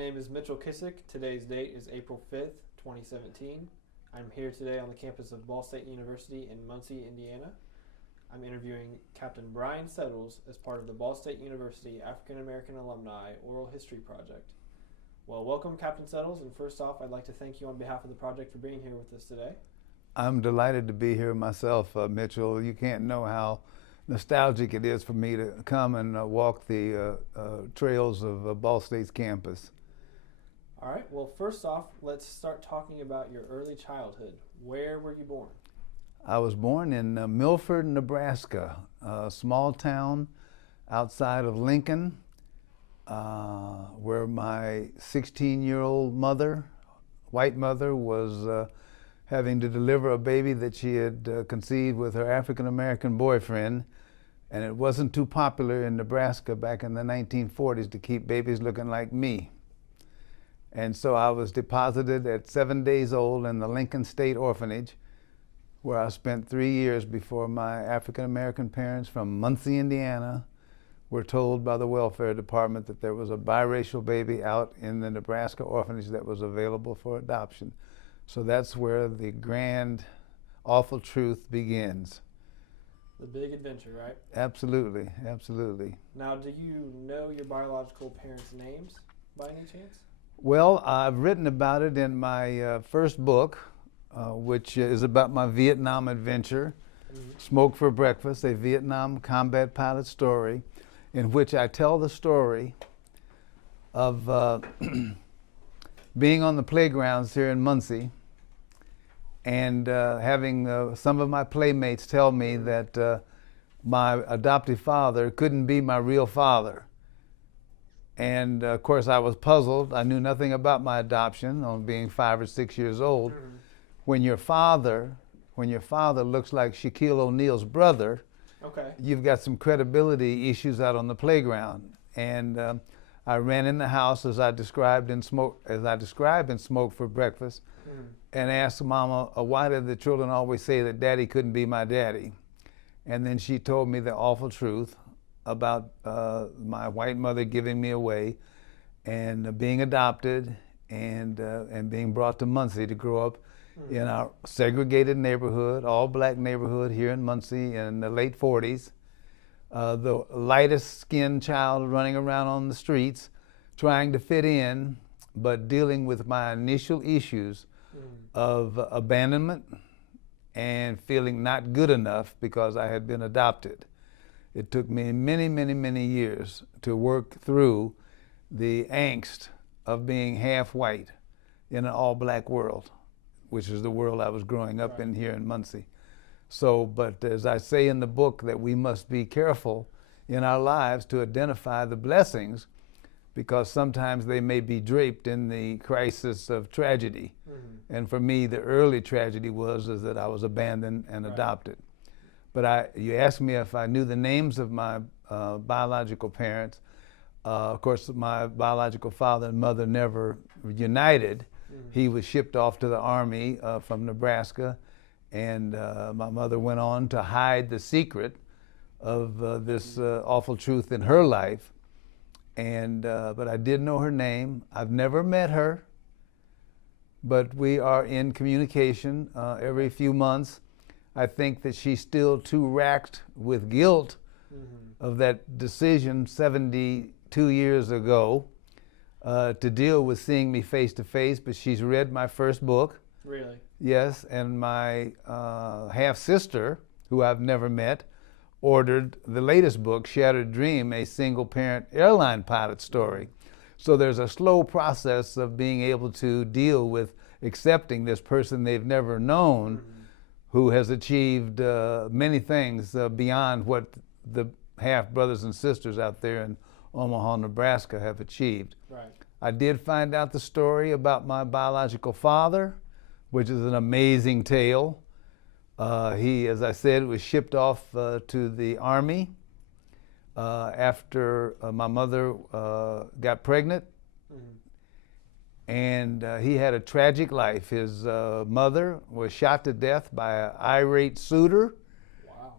name is Mitchell Kissick. Today's date is April 5th, 2017. I'm here today on the campus of Ball State University in Muncie, Indiana. I'm interviewing Captain Brian Settles as part of the Ball State University African American Alumni Oral History Project. Well, welcome, Captain Settles, and first off, I'd like to thank you on behalf of the project for being here with us today. I'm delighted to be here myself, Mitchell. You can't know how nostalgic it is for me to come and walk the trails of Ball State's campus. All right, well, first off, let's start talking about your early childhood. Where were you born? I was born in Milford, Nebraska, a small town outside of Lincoln, where my 16-year-old mother, white mother, was having to deliver a baby that she had conceived with her African-American boyfriend. And it wasn't too popular in Nebraska back in the 1940s to keep babies looking like me. And so I was deposited at 7 days old in the Lincoln State Orphanage, where I spent 3 years before my African-American parents from Muncie, Indiana, were told by the welfare department that there was a biracial baby out in the Nebraska orphanage that was available for adoption. So that's where the grand, awful truth begins. The big adventure, right? Absolutely, absolutely. Now, do you know your biological parents' names by any chance? Well, I've written about it in my first book, which is about my Vietnam adventure, Smoke for Breakfast, a Vietnam combat pilot story, in which I tell the story of being on the playgrounds here in Muncie and having some of my playmates tell me that my adoptive father couldn't be my real father. And of course I was puzzled. I knew nothing about my adoption on being 5 or 6 years old. When your father looks like Shaquille O'Neal's brother, you've got some credibility issues out on the playground. And I ran in the house as I described in Smoke for Breakfast, and asked Mama, why did the children always say that Daddy couldn't be my daddy? And then she told me the awful truth about my white mother giving me away and being adopted and being brought to Muncie to grow up in our segregated neighborhood, all black neighborhood here in Muncie in the late 40s. The lightest skinned child running around on the streets, trying to fit in, but dealing with my initial issues of abandonment and feeling not good enough because I had been adopted. It took me many, many, many years to work through the angst of being half white in an all-black world, which is the world I was growing up in here in Muncie. So, but as I say in the book, that we must be careful in our lives to identify the blessings, because sometimes they may be draped in the crisis of tragedy. And for me, the early tragedy was that I was abandoned and adopted. But you asked me if I knew the names of my biological parents. Of course, my biological father and mother never united. He was shipped off to the Army from Nebraska, and my mother went on to hide the secret of this awful truth in her life. And but I did know her name. I've never met her, but we are in communication every few months. I think that she's still too racked with guilt of that decision 72 years ago to deal with seeing me face to face, but she's read my first book. Really? Yes, and my half-sister, who I've never met, ordered the latest book, Shattered Dream, a single-parent airline pilot story. So there's a slow process of being able to deal with accepting this person they've never known, who has achieved many things beyond what the half-brothers and sisters out there in Omaha, Nebraska have achieved. Right. I did find out the story about my biological father, which is an amazing tale. He, as I said, was shipped off to the Army after my mother got pregnant. And he had a tragic life. His mother was shot to death by an irate suitor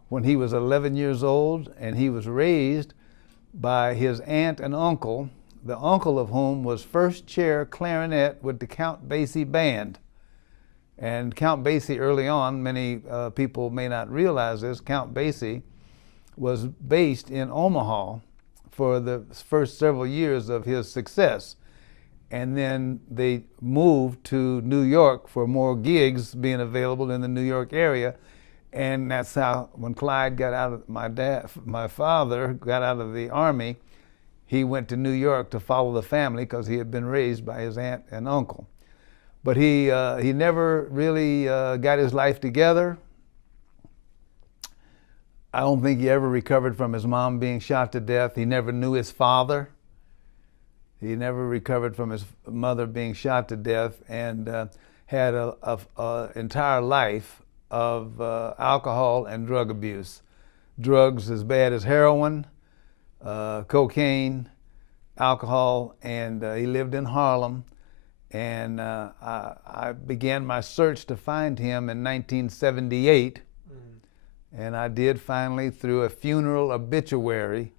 when he was 11 years old, and he was raised by his aunt and uncle, the uncle of whom was first chair clarinet with the Count Basie Band. And Count Basie early on, many people may not realize this, Count Basie was based in Omaha for the first several years of his success. And then they moved to New York for more gigs being available in the New York area. And that's how, when Clyde got out of, my father got out of the Army, he went to New York to follow the family because he had been raised by his aunt and uncle. But he never really got his life together. I don't think he ever recovered from his mom being shot to death. He never knew his father. He never recovered from his mother being shot to death, and had a entire life of alcohol and drug abuse. Drugs as bad as heroin, cocaine, alcohol, and he lived in Harlem. And I began my search to find him in 1978. And I did finally, through a funeral obituary,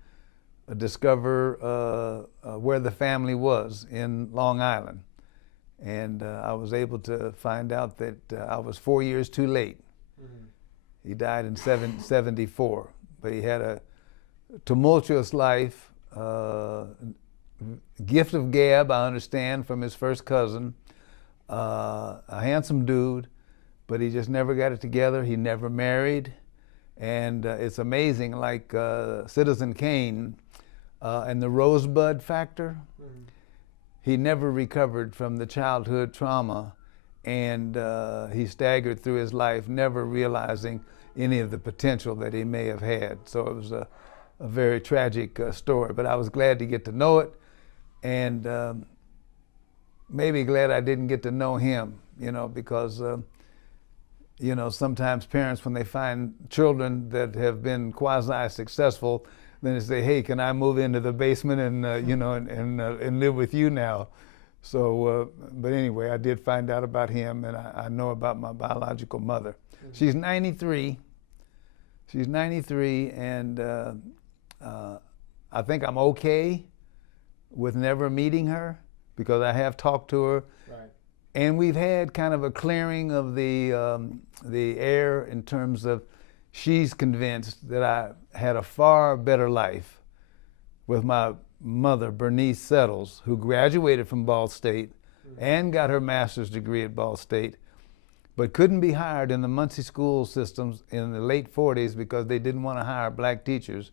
discover where the family was in Long Island. And I was able to find out that I was 4 years too late. He died in 74, but he had a tumultuous life, gift of gab, I understand, from his first cousin, a handsome dude, but he just never got it together. He never married. And it's amazing, like Citizen Kane and the Rosebud factor, he never recovered from the childhood trauma, and he staggered through his life, never realizing any of the potential that he may have had. So it was a very tragic story, but I was glad to get to know it, and maybe glad I didn't get to know him, because sometimes parents, when they find children that have been quasi-successful, then they say, "Hey, can I move into the basement and and live with you now?" So, but anyway, I did find out about him, and I know about my biological mother. She's 93. She's 93, and I think I'm okay with never meeting her because I have talked to her. Right. And we've had kind of a clearing of the air in terms of she's convinced that I had a far better life with my mother, Bernice Settles, who graduated from Ball State and got her master's degree at Ball State, but couldn't be hired in the Muncie school systems in the late 40s because they didn't want to hire black teachers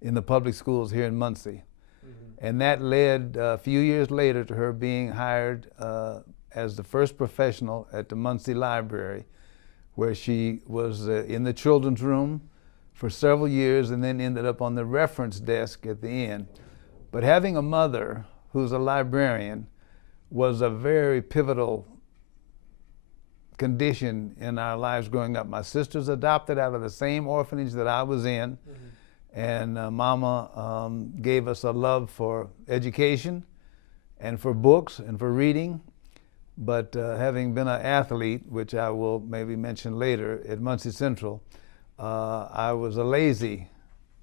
in the public schools here in Muncie. And that led a few years later to her being hired as the first professional at the Muncie Library, where she was in the children's room for several years and then ended up on the reference desk at the end. But having a mother who's a librarian was a very pivotal condition in our lives growing up. My sister's adopted out of the same orphanage that I was in, and Mama gave us a love for education and for books and for reading. But having been an athlete, which I will maybe mention later at Muncie Central, I was a lazy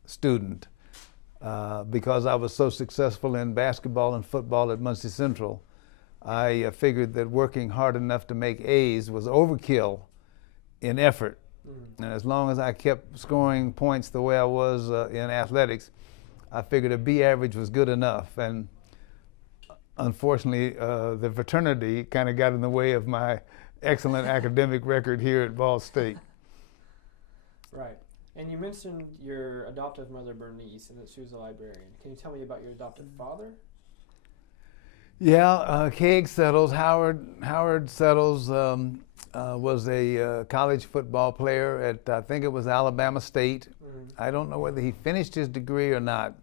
student because I was so successful in basketball and football at Muncie Central. I figured that working hard enough to make A's was overkill in effort. And as long as I kept scoring points the way I was in athletics, I figured a B average was good enough. And unfortunately, the fraternity kind of got in the way of my excellent academic record here at Ball State. Right. And you mentioned your adoptive mother, Bernice, and that she was a librarian. Can you tell me about your adoptive father? Yeah, Haig Settles, Howard Settles was a college football player at, I think it was Alabama State. I don't know whether he finished his degree or not,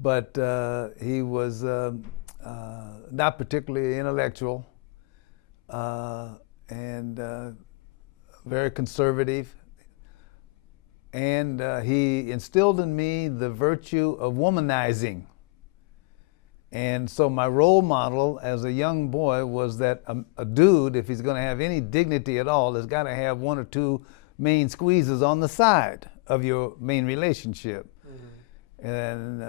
but he was not particularly intellectual and very conservative. And he instilled in me the virtue of womanizing. And so my role model as a young boy was that a dude, if he's going to have any dignity at all, has got to have one or two main squeezes on the side of your main relationship. And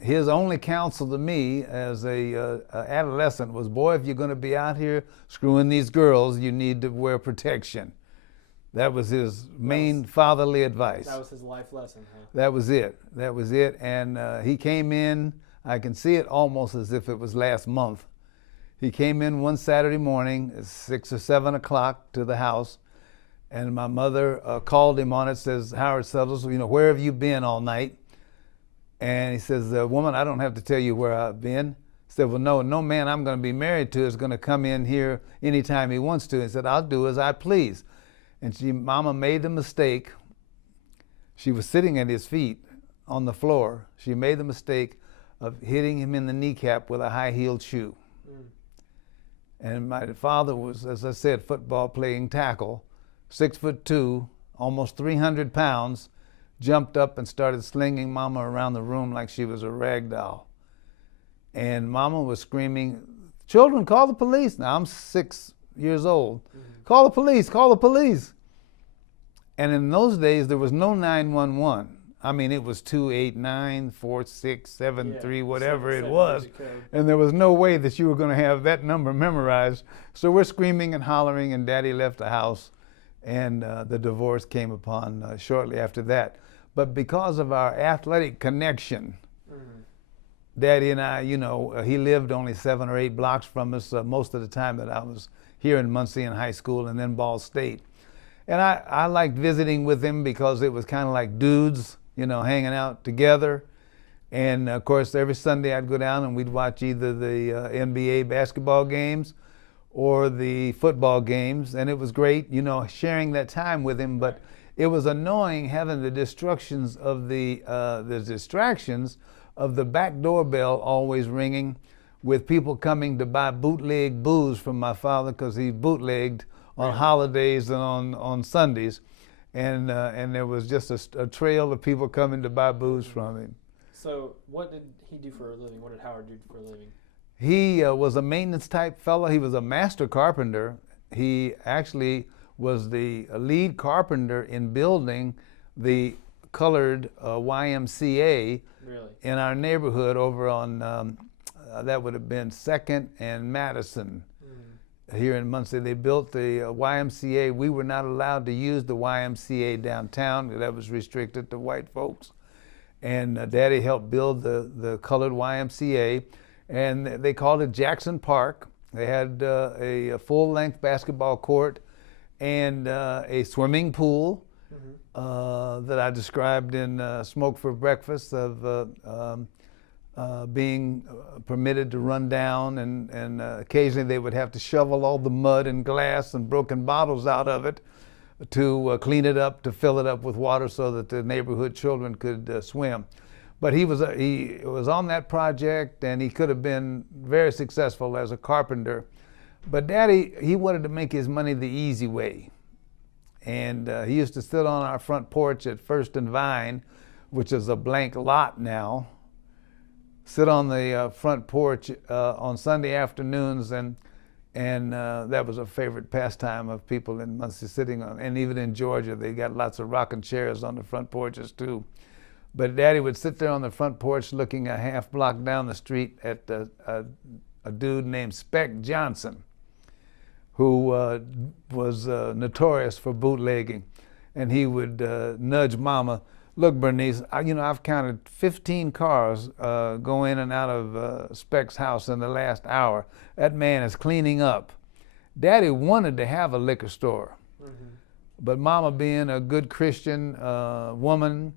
his only counsel to me as a adolescent was, boy, if you're going to be out here screwing these girls, you need to wear protection. That was his main fatherly advice. That was his life lesson, huh? That was it. That was it. And he came in, I can see it almost as if it was last month. He came in one Saturday morning at 6 or 7 o'clock to the house, and my mother called him on it, says, Howard Settles, where have you been all night? And he says, woman, I don't have to tell you where I've been. He said, well, no man I'm going to be married to is going to come in here anytime he wants to. He said, I'll do as I please. And Mama made the mistake. She was sitting at his feet on the floor. She made the mistake of hitting him in the kneecap with a high-heeled shoe. And my father was, as I said, football playing tackle, 6'2", almost 300 pounds, jumped up and started slinging Mama around the room like she was a rag doll. And Mama was screaming, children, call the police. Now, I'm 6 years old. Call the police, call the police. And in those days, there was no 911. I mean, it was 289 4673, whatever it was. And there was no way that you were going to have that number memorized. So we're screaming and hollering, and Daddy left the house, and the divorce came upon shortly after that. But because of our athletic connection, Daddy and I, he lived only 7 or 8 blocks from us most of the time that I was here in Muncie in high school and then Ball State. And I liked visiting with him because it was kind of like dudes, hanging out together. And of course, every Sunday I'd go down and we'd watch either the NBA basketball games or the football games. And it was great, sharing that time with him. But it was annoying having the distractions of the back doorbell always ringing with people coming to buy bootleg booze from my father, because he bootlegged on holidays and on Sundays. And there was just a trail of people coming to buy booze from him. So what did he do for a living? What did Howard do for a living? He was a maintenance type fellow. He was a master carpenter. He actually was the lead carpenter in building the colored YMCA in our neighborhood over on, that would have been 2nd and Madison. Here in Muncie. They built the YMCA. We were not allowed to use the YMCA downtown. That was restricted to white folks. And Daddy helped build the colored YMCA, and they called it Jackson Park. They had a full-length basketball court and a swimming pool that I described in Smoke for Breakfast, of being permitted to run down, and occasionally they would have to shovel all the mud and glass and broken bottles out of it to clean it up, to fill it up with water so that the neighborhood children could swim. But he was on that project, and he could have been very successful as a carpenter. But Daddy, he wanted to make his money the easy way. And he used to sit on our front porch at First and Vine, which is a blank lot now, sit on the front porch on Sunday afternoons, and that was a favorite pastime of people in Muncie, sitting on, and even in Georgia, they got lots of rocking chairs on the front porches too. But Daddy would sit there on the front porch looking a half block down the street at a dude named Spec Johnson, who was notorious for bootlegging. And he would nudge Mama, look, Bernice, I've counted 15 cars go in and out of Spec's house in the last hour. That man is cleaning up. Daddy wanted to have a liquor store, but Mama, being a good Christian woman,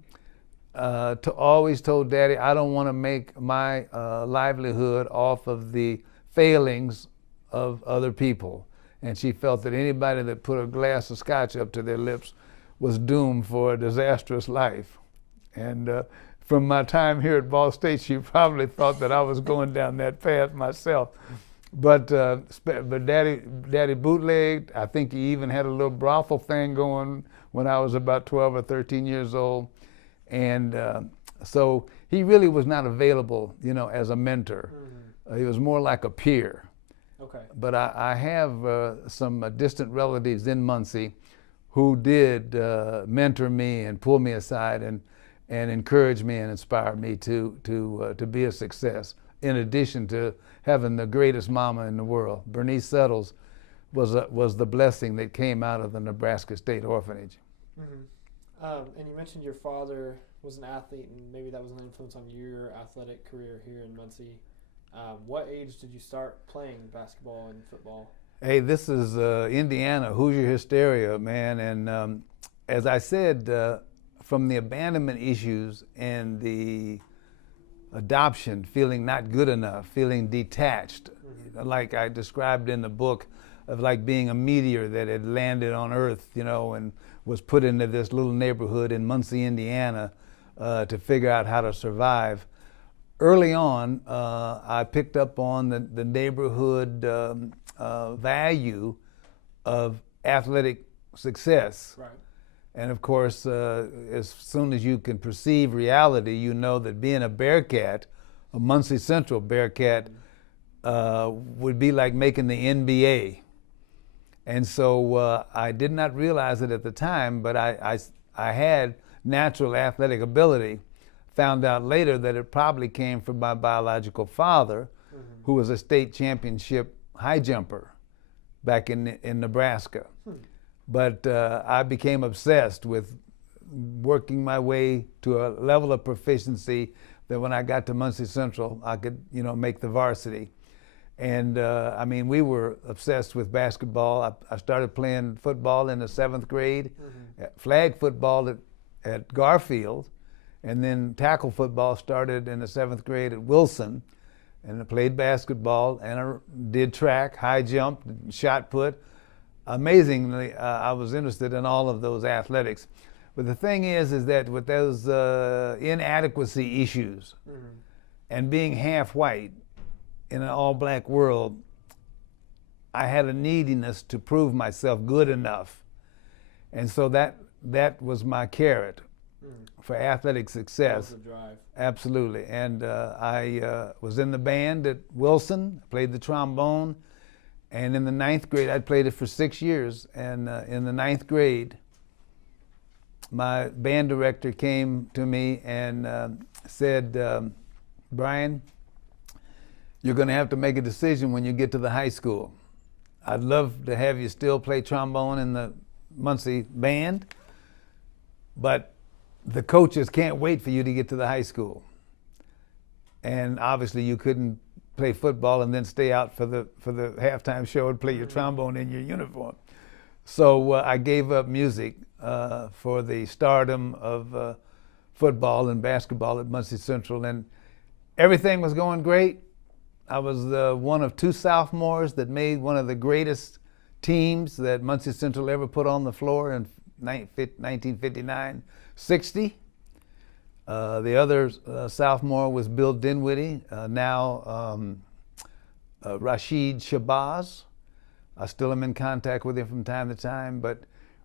always told Daddy, I don't want to make my livelihood off of the failings of other people. And she felt that anybody that put a glass of scotch up to their lips was doomed for a disastrous life. And from my time here at Ball State, she probably thought that I was going down that path myself. But Daddy bootlegged. I think he even had a little brothel thing going when I was about 12 or 13 years old. And so he really was not available, as a mentor. He was more like a peer. Okay. But I have some distant relatives in Muncie who did mentor me and pull me aside and encouraged me and inspired me to be a success, in addition to having the greatest mama in the world. Bernice Settles was the blessing that came out of the Nebraska State Orphanage. And you mentioned your father was an athlete, and maybe that was an influence on your athletic career here in Muncie. What age did you start playing basketball and football? Hey, this is Indiana, Hoosier hysteria, man. And as I said, from the abandonment issues and the adoption, feeling not good enough, feeling detached, like I described in the book, of like being a meteor that had landed on Earth, and was put into this little neighborhood in Muncie, Indiana, to figure out how to survive. Early on, I picked up on the neighborhood value of athletic success. Right. And of course, as soon as you can perceive reality, you know that being a Bearcat, a Muncie Central Bearcat, would be like making the NBA. And so I did not realize it at the time, but I had natural athletic ability. Found out later that it probably came from my biological father, who was a state championship high jumper back in Nebraska. But I became obsessed with working my way to a level of proficiency that when I got to Muncie Central, I could, make the varsity. And we were obsessed with basketball. I started playing football in the 7th grade, flag football at Garfield, and then tackle football started in the 7th grade at Wilson. And I played basketball, and I did track, high jump, shot put. Amazingly, I was interested in all of those athletics. But the thing is that with those inadequacy issues and being half white in an all-black world, I had a neediness to prove myself good enough. And so that was my carrot for athletic success. That was the drive. Absolutely. And I was in the band at Wilson, played the trombone, and in the 9th grade, I'd played it for 6 years, and in the 9th grade, my band director came to me and said, Brian, you're going to have to make a decision when you get to the high school. I'd love to have you still play trombone in the Muncie band, but the coaches can't wait for you to get to the high school. And obviously you couldn't play football and then stay out for the halftime show and play your trombone in your uniform. So I gave up music for the stardom of football and basketball at Muncie Central, and everything was going great. I was one of 2 sophomores that made one of the greatest teams that Muncie Central ever put on the floor in 1959-60. The other sophomore was Bill Dinwiddie, now Rashid Shabazz. I still am in contact with him from time to time, but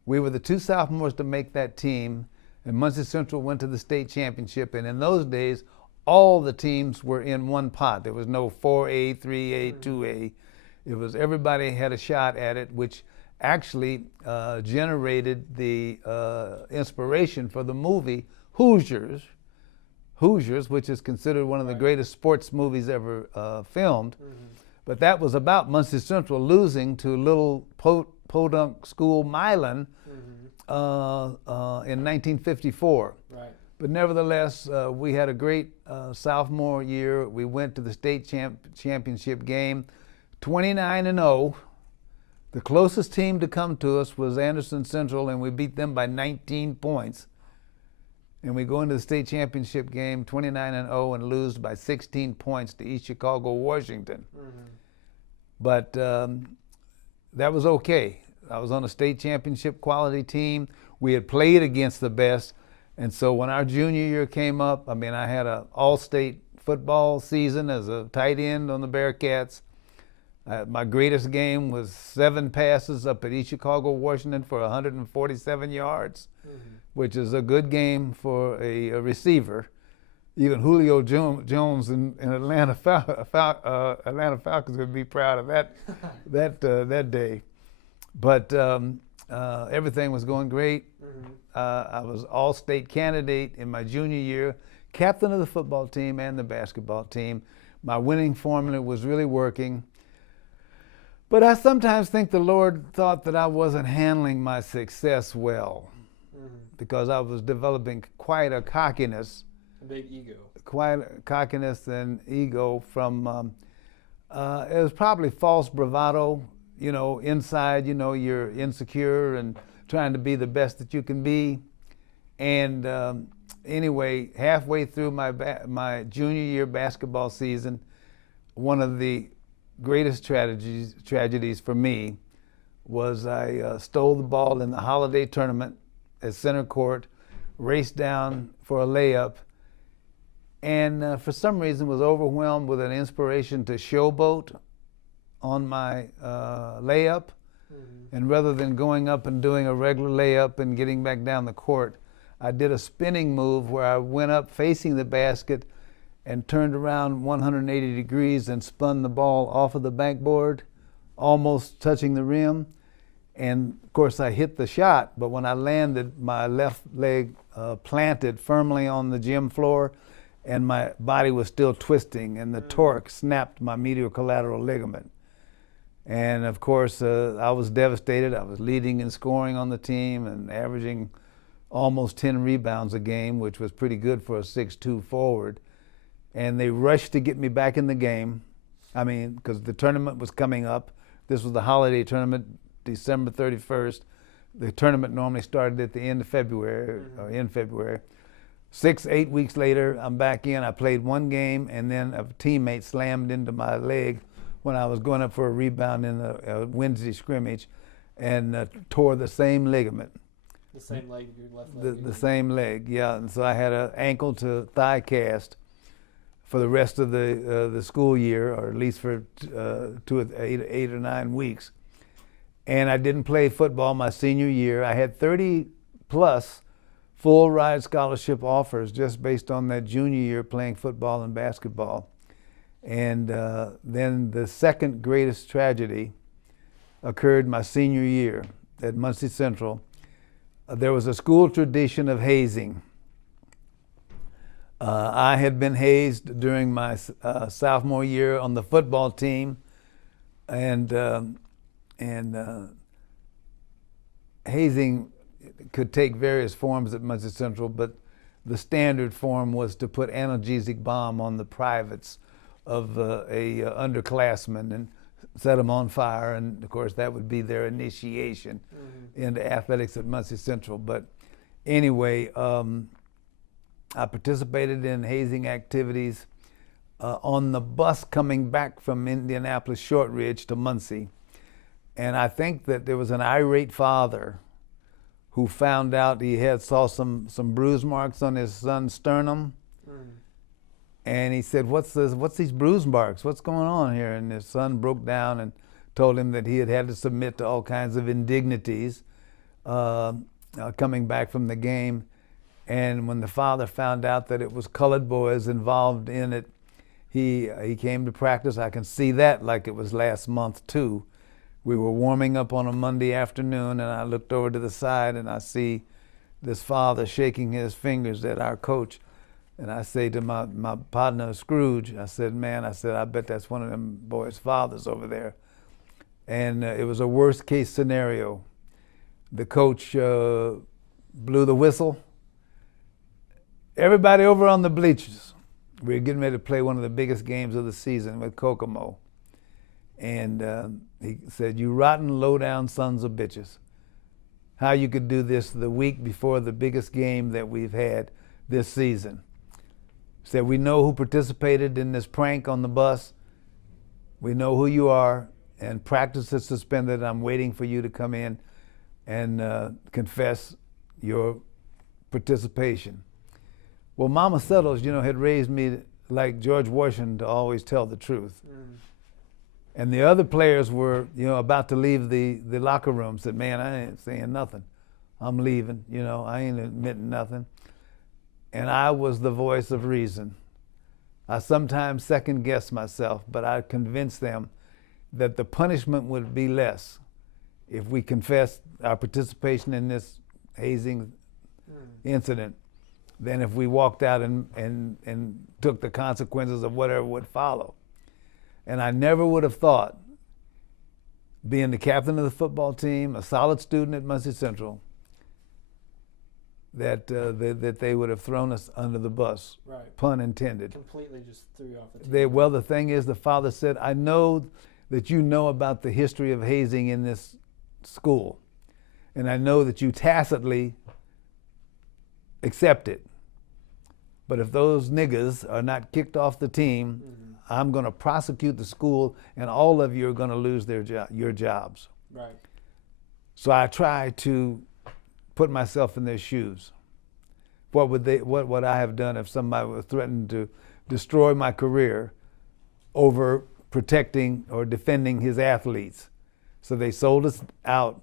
we were the 2 sophomores to make that team, and Muncie Central went to the state championship, and in those days, all the teams were in one pot. There was no 4A, 3A, 2A. It was everybody had a shot at it, which actually generated the inspiration for the movie Hoosiers, which is considered one of the greatest sports movies ever filmed. But that was about Muncie Central losing to little podunk school Milan in 1954. Right. But nevertheless, we had a great sophomore year. We went to the state championship game, 29-0. The closest team to come to us was Anderson Central, and we beat them by 19 points. And we go into the state championship game 29-0 and lose by 16 points to East Chicago, Washington. But that was okay. I was on a state championship quality team. We had played against the best. And so when our junior year came up, I had an all-state football season as a tight end on the Bearcats. My greatest game was 7 passes up at East Chicago, Washington for 147 yards, which is a good game for a receiver. Even Julio Jones in Atlanta Falcons would be proud of that day. But everything was going great. I was all-state candidate in my junior year, captain of the football team and the basketball team. My winning formula was really working. But I sometimes think the Lord thought that I wasn't handling my success well, because I was developing quite a cockiness. A big ego. Quite a cockiness and ego from, it was probably false bravado. You know, inside, you know, you're insecure and trying to be the best that you can be. And anyway, halfway through my junior year basketball season, one of the greatest tragedies for me was I stole the ball in the holiday tournament at center court, raced down for a layup, and for some reason was overwhelmed with an inspiration to showboat on my layup. And rather than going up and doing a regular layup and getting back down the court, I did a spinning move where I went up facing the basket and turned around 180 degrees and spun the ball off of the backboard, almost touching the rim. And of course I hit the shot, but when I landed, my left leg planted firmly on the gym floor, and my body was still twisting, and the torque snapped my medial collateral ligament. And of course, I was devastated. I was leading in scoring on the team and averaging almost 10 rebounds a game, which was pretty good for a 6'2" forward. And they rushed to get me back in the game. I mean, because the tournament was coming up. This was the holiday tournament, December 31st. The tournament normally started at the end of February, or in February. 6-8 weeks later, I'm back in. I played one game, and then a teammate slammed into my leg when I was going up for a rebound in a Wednesday scrimmage, and tore the same ligament. The same leg, your left leg? The same leg, yeah. And so I had an ankle to thigh cast for the rest of the school year, or at least for 8 or 9 weeks. And I didn't play football my senior year. I had 30 plus full ride scholarship offers just based on that junior year playing football and basketball. And then the second greatest tragedy occurred my senior year at Muncie Central. There was a school tradition of hazing. I had been hazed during my sophomore year on the football team, and hazing could take various forms at Muncie Central, but the standard form was to put analgesic bomb on the privates of a underclassman and set them on fire, and of course that would be their initiation into athletics at Muncie Central. But anyway, I participated in hazing activities on the bus coming back from Indianapolis Shortridge to Muncie. And I think that there was an irate father who found out he saw some bruise marks on his son's sternum. And he said, what's these bruise marks? What's going on here? And his son broke down and told him that he had to submit to all kinds of indignities coming back from the game. And when the father found out that it was colored boys involved in it, he came to practice. I can see that like it was last month too. We were warming up on a Monday afternoon, and I looked over to the side and I see this father shaking his fingers at our coach. And I say to my partner, Scrooge, I said, man, I bet that's one of them boys' fathers over there. And it was a worst case scenario. The coach blew the whistle. Everybody over on the bleachers. We were getting ready to play one of the biggest games of the season with Kokomo. And he said, you rotten, low-down sons of bitches. How you could do this the week before the biggest game that we've had this season. Said, we know who participated in this prank on the bus. We know who you are, and practice is suspended. I'm waiting for you to come in and confess your participation. Well, Mama Settles, had raised me like George Washington to always tell the truth. And the other players were, about to leave the locker room, said, man, I ain't saying nothing. I'm leaving, I ain't admitting nothing. And I was the voice of reason. I sometimes second guess myself, but I convinced them that the punishment would be less if we confessed our participation in this hazing incident than if we walked out and took the consequences of whatever would follow. And I never would have thought, being the captain of the football team, a solid student at Muncie Central, that they would have thrown us under the bus, right. Pun intended. Completely just threw you off the team. Well, the thing is, the father said, I know that you know about the history of hazing in this school, and I know that you tacitly accept it. But if those niggas are not kicked off the team, I'm going to prosecute the school, and all of you are going to lose your jobs. Right. So I try to put myself in their shoes. What would I have done if somebody was threatened to destroy my career over protecting or defending his athletes? So they sold us out.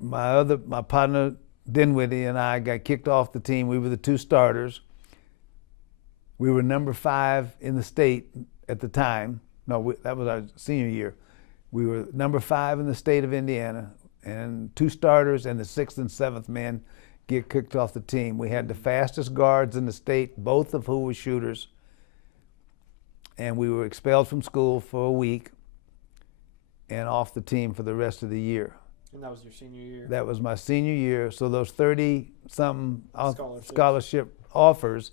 My partner Dinwiddie and I got kicked off the team. We were the two starters. We were number 5 in the state at the time. No, that was our senior year. We were number 5 in the state of Indiana, and 2 starters and the 6th and 7th men get kicked off the team. We had the fastest guards in the state, both of who were shooters, and we were expelled from school for a week and off the team for the rest of the year. And that was your senior year? That was my senior year. So those 30-something scholarship offers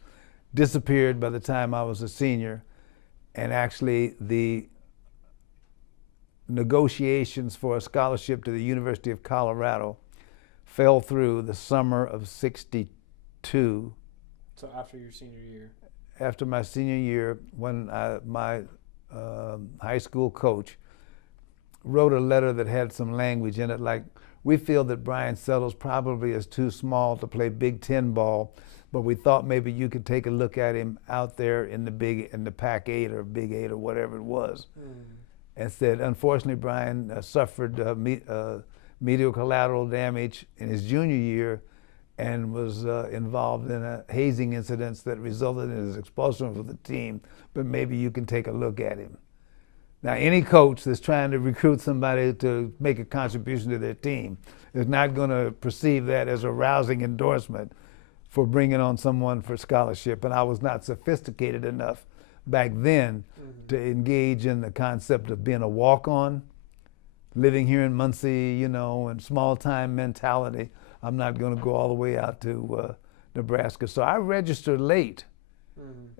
disappeared by the time I was a senior. And actually the negotiations for a scholarship to the University of Colorado fell through the summer of '62. So after your senior year? After my senior year, when my high school coach wrote a letter that had some language in it like, we feel that Brian Settles probably is too small to play Big Ten ball, but we thought maybe you could take a look at him out there in the Pac-8 or Big 8 or whatever it was. And said, unfortunately, Brian suffered medial collateral damage in his junior year and was involved in a hazing incident that resulted in his expulsion from the team, but maybe you can take a look at him. Now, any coach that's trying to recruit somebody to make a contribution to their team is not going to perceive that as a rousing endorsement for bringing on someone for scholarship. And I was not sophisticated enough back then to engage in the concept of being a walk-on, living here in Muncie, you know, and small-time mentality. I'm not going to go all the way out to Nebraska. So I registered late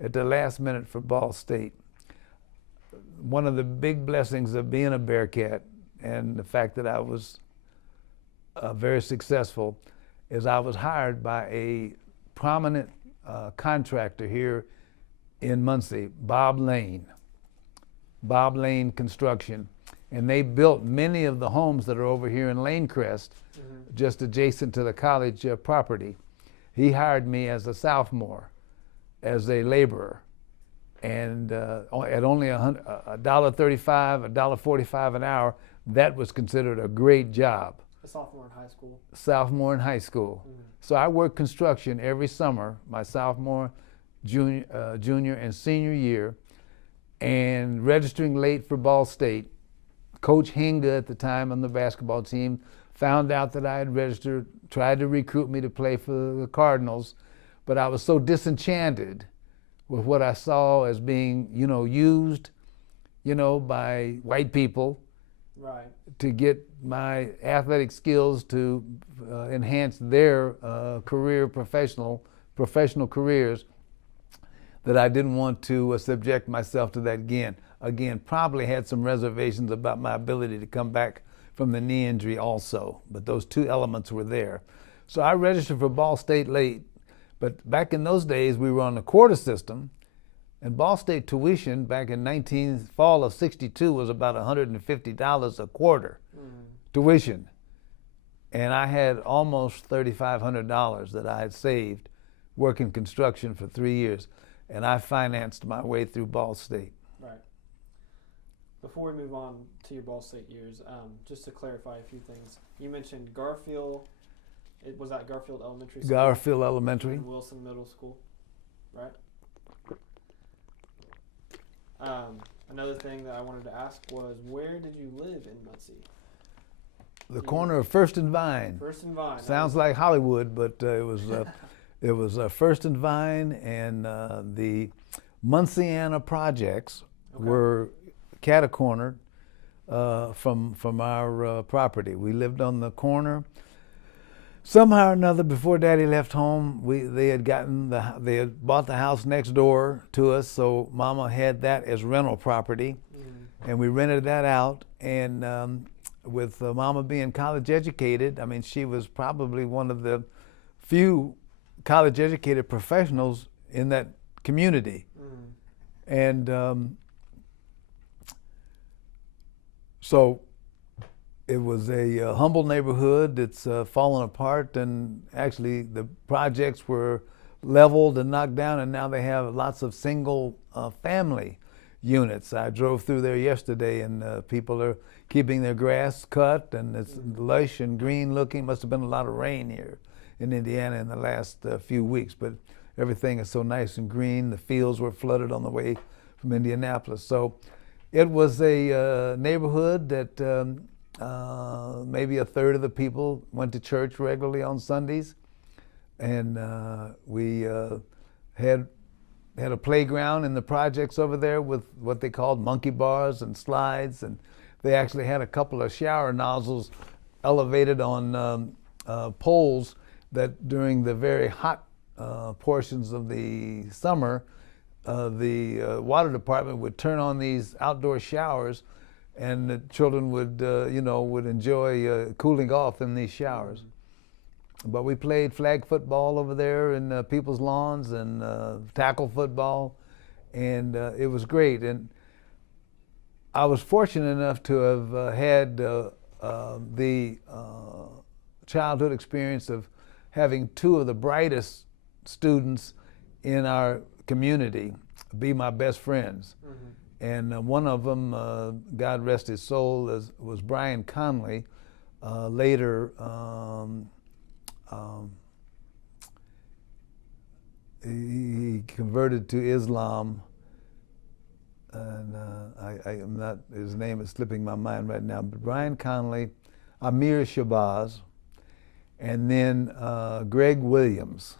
at the last minute for Ball State. One of the big blessings of being a Bearcat and the fact that I was very successful is I was hired by a prominent contractor here in Muncie, Bob Lane Construction, and they built many of the homes that are over here in Lanecrest, just adjacent to the college property. He hired me as a sophomore, as a laborer, and at only $1.35, $1.45 an hour, that was considered a great job. A sophomore in high school? Sophomore in high school. So I worked construction every summer, my sophomore, junior and senior year, and registering late for Ball State. Coach Hinga at the time on the basketball team found out that I had registered, tried to recruit me to play for the Cardinals, but I was so disenchanted with what I saw as being, you know, used, you know, by white people to get my athletic skills to enhance their professional careers, that I didn't want to subject myself to that again. Again, probably had some reservations about my ability to come back from the knee injury also, but those two elements were there. So I registered for Ball State late, but back in those days we were on the quarter system, and Ball State tuition back in fall of '62 was about $150 a quarter tuition. And I had almost $3,500 that I had saved working construction for 3 years, and I financed my way through Ball State. Right. Before we move on to your Ball State years, just to clarify a few things, you mentioned Garfield. Was that Garfield Elementary School? Garfield Elementary. And Wilson Middle School, right? Another thing that I wanted to ask was, where did you live in Muncie? The corner of First and Vine. First and Vine. Sounds like Hollywood, but it was First and Vine, and the Munciana projects were catacornered from our property. We lived on the corner. Somehow or another, before Daddy left home, they had bought the house next door to us, so Mama had that as rental property, and we rented that out. And with Mama being college educated, I mean, she was probably one of the few college educated professionals in that community. And so it was a humble neighborhood. It's fallen apart, and actually the projects were leveled and knocked down, and now they have lots of single family units. I drove through there yesterday, and people are keeping their grass cut, and it's lush and green looking. Must have been a lot of rain here in Indiana in the last few weeks, but everything is so nice and green. The fields were flooded on the way from Indianapolis. So it was a neighborhood that maybe a third of the people went to church regularly on Sundays, and we had a playground in the projects over there with what they called monkey bars and slides, and they actually had a couple of shower nozzles elevated on poles that during the very hot portions of the summer, the water department would turn on these outdoor showers, and the children would enjoy cooling off in these showers. But we played flag football over there in people's lawns, and tackle football, and it was great. And I was fortunate enough to have had the childhood experience of having two of the brightest students in our community be my best friends. And one of them, God rest his soul, was Brian Conley. Later, he converted to Islam, and I am not, his name is slipping my mind right now, but Brian Conley, Amir Shabazz, and then Greg Williams,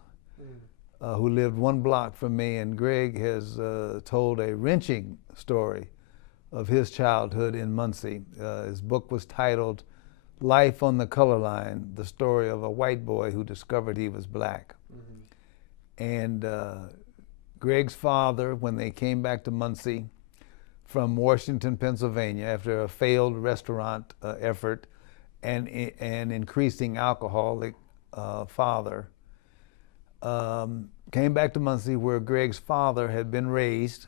who lived one block from me. And Greg has told a wrenching story of his childhood in Muncie. His book was titled Life on the Color Line, the story of a white boy who discovered he was black. And Greg's father, when they came back to Muncie from Washington, Pennsylvania, after a failed restaurant effort and an increasing alcoholic father, came back to Muncie, where Greg's father had been raised.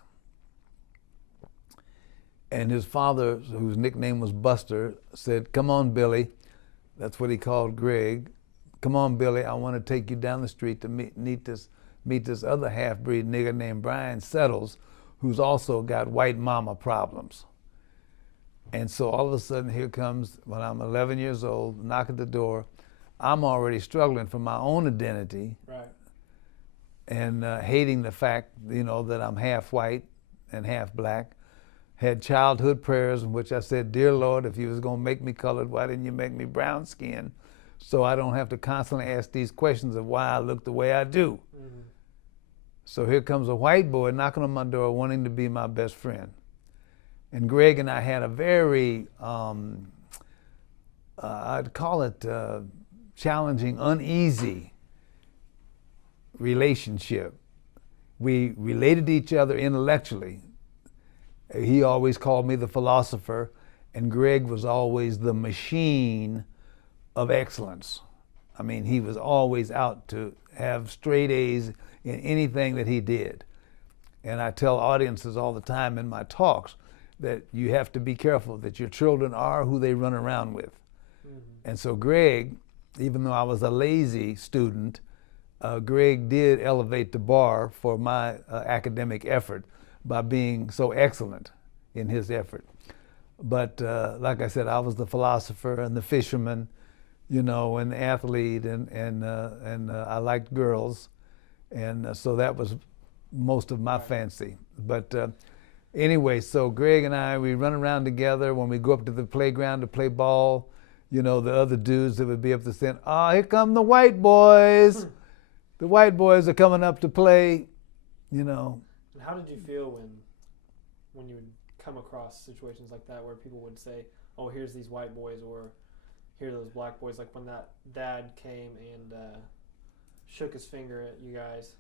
And his father, whose nickname was Buster, said, "Come on, Billy." That's what he called Greg. "Come on, Billy, I want to take you down the street to meet this other half-breed nigger named Brian Settles, who's also got white mama problems." And so all of a sudden, here comes, when I'm 11 years old, knock at the door. I'm already struggling for my own identity, right, and hating the fact, that I'm half white and half black. Had childhood prayers in which I said, "Dear Lord, if you was gonna make me colored, why didn't you make me brown skinned, so I don't have to constantly ask these questions of why I look the way I do?" So here comes a white boy knocking on my door wanting to be my best friend. And Greg and I had a very, I'd call it challenging, uneasy relationship. We related to each other intellectually. He always called me the philosopher, and Greg was always the machine of excellence. I mean, he was always out to have straight A's in anything that he did. And I tell audiences all the time in my talks that you have to be careful that your children are who they run around with. And so Greg, even though I was a lazy student, Greg did elevate the bar for my academic effort by being so excellent in his effort. But like I said, I was the philosopher and the fisherman, and the athlete, and I liked girls, and so that was most of my fancy. But anyway, so Greg and I, we run around together when we go up to the playground to play ball. you know, the other dudes that would be up to say, "Oh, here come the white boys. The white boys are coming up to play," you know. And how did you feel when you would come across situations like that where people would say, "Oh, here's these white boys," or "Here are those black boys," like when that dad came and shook his finger at you guys?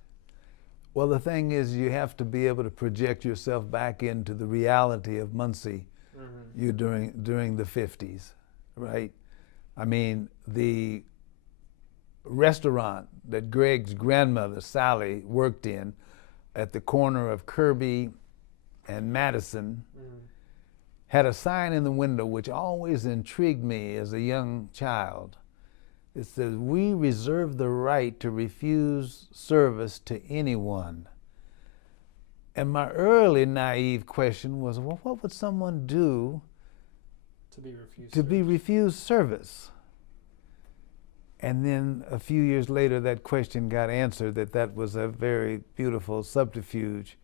Well, the thing is, you have to be able to project yourself back into the reality of Muncie you during the 50s, right? I mean, the restaurant that Greg's grandmother, Sally, worked in at the corner of Kirby and Madison had a sign in the window which always intrigued me as a young child. It says, "We reserve the right to refuse service to anyone." And my early naive question was, well, what would someone do to be refused service? And then a few years later, that question got answered, that was a very beautiful subterfuge,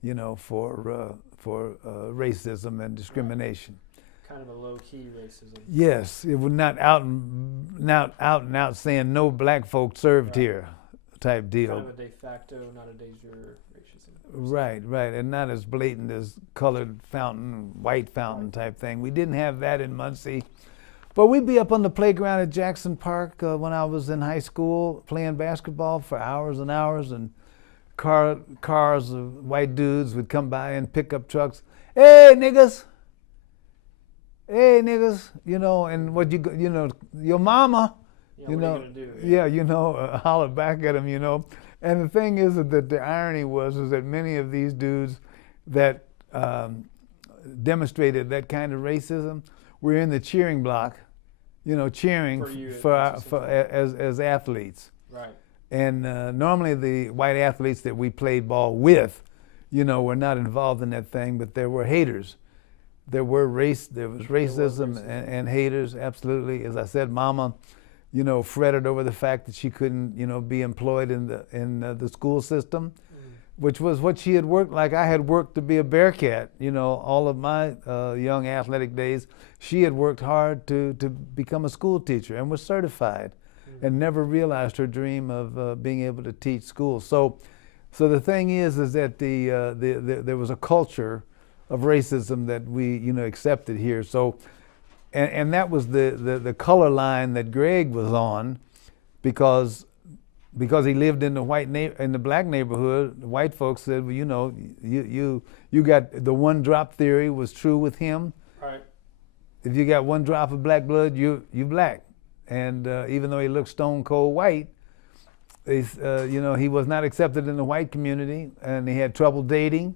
you know, for racism and discrimination. Kind of a low-key racism. Yes, it was not out and out saying no black folk served here type deal. Kind of a de facto, not a de jure racism. Right, and not as blatant as colored fountain, white fountain type thing. We didn't have that in Muncie. But we'd be up on the playground at Jackson Park when I was in high school playing basketball for hours and hours, and cars of white dudes would come by in pickup trucks. Hey niggas, you know, and your mama, you know, what are you gonna do? Yeah, you know, holler back at them, you know. And the thing is that the irony was that many of these dudes that demonstrated that kind of racism were in the cheering block, you know, cheering as athletes. Right. And normally the white athletes that we played ball with, you know, were not involved in that thing, but there were haters. There was racism and haters, absolutely. As I said, Mama, you know, fretted over the fact that she couldn't, you know, be employed in the school system, which was what she had worked like. I had worked to be a Bearcat, you know, all of my young athletic days. She had worked hard to become a school teacher and was certified, and never realized her dream of being able to teach school. So the thing is that there was a culture of racism that we, you know, accepted here. So, and that was the color line that Greg was on, because he lived in the black neighborhood. The white folks said, well, you know, you got the one drop theory was true with him. Right. If you got one drop of black blood, you black. And even though he looked stone cold white, you know, he was not accepted in the white community, and he had trouble dating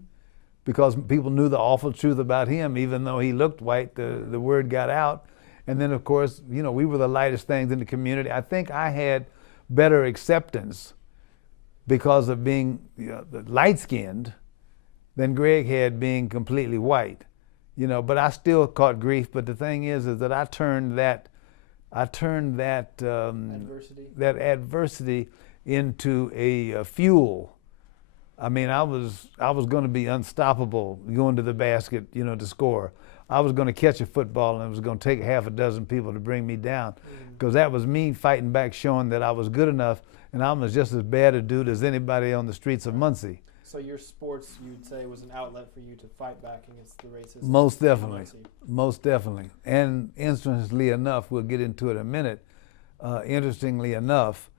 because people knew the awful truth about him. Even though he looked white, the word got out. And then, of course, you know, we were the lightest things in the community. I think I had better acceptance because of being, you know, light-skinned than Greg had being completely white, you know. But I still caught grief. But the thing is that I turned that adversity into a fuel. I mean, I was going to be unstoppable going to the basket, you know, to score. I was going to catch a football, and it was going to take half a dozen people to bring me down, because that was me fighting back, showing that I was good enough, and I was just as bad a dude as anybody on the streets of Muncie. So your sports, you'd say, was an outlet for you to fight back against the racism? Most definitely. And interestingly enough, we'll get into it in a minute. Interestingly enough,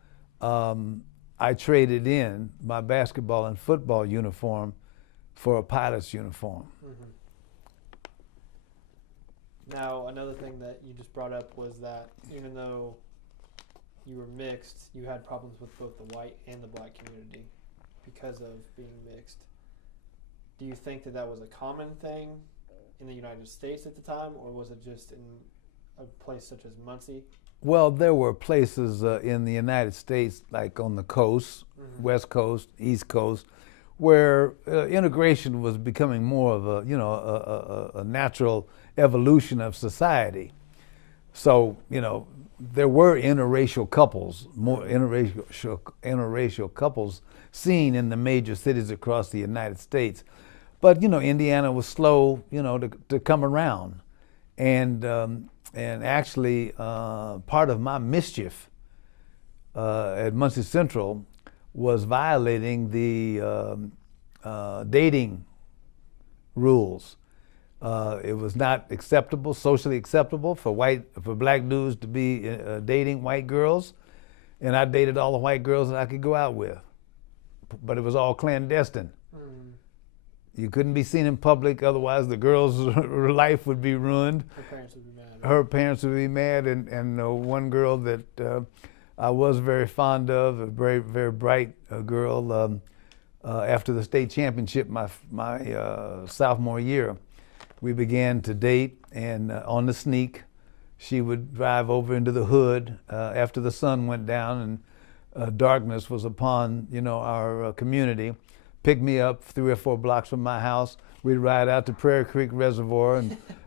I traded in my basketball and football uniform for a pilot's uniform. Now, another thing that you just brought up was that even though you were mixed, you had problems with both the white and the black community because of being mixed. Do you think that was a common thing in the United States at the time, or was it just in a place such as Muncie? Well, there were places in the United States, like on the coast, West Coast, East Coast, where integration was becoming more of a, you know, a natural evolution of society. So, you know, there were interracial couples, more interracial couples seen in the major cities across the United States. But, you know, Indiana was slow, you know, to come around. and actually part of my mischief at Muncie Central was violating the dating rules. It was not acceptable, socially acceptable for black dudes to be dating white girls, and I dated all the white girls that I could go out with, but it was all clandestine. Mm. You couldn't be seen in public, otherwise the girl's life would be ruined. Her parents would be mad. Her parents would be mad, and one girl that I was very fond of, a very, very bright girl, after the state championship my sophomore year, we began to date, and on the sneak, she would drive over into the hood after the sun went down and darkness was upon, our community, pick me up 3 or 4 blocks from my house. We'd ride out to Prairie Creek Reservoir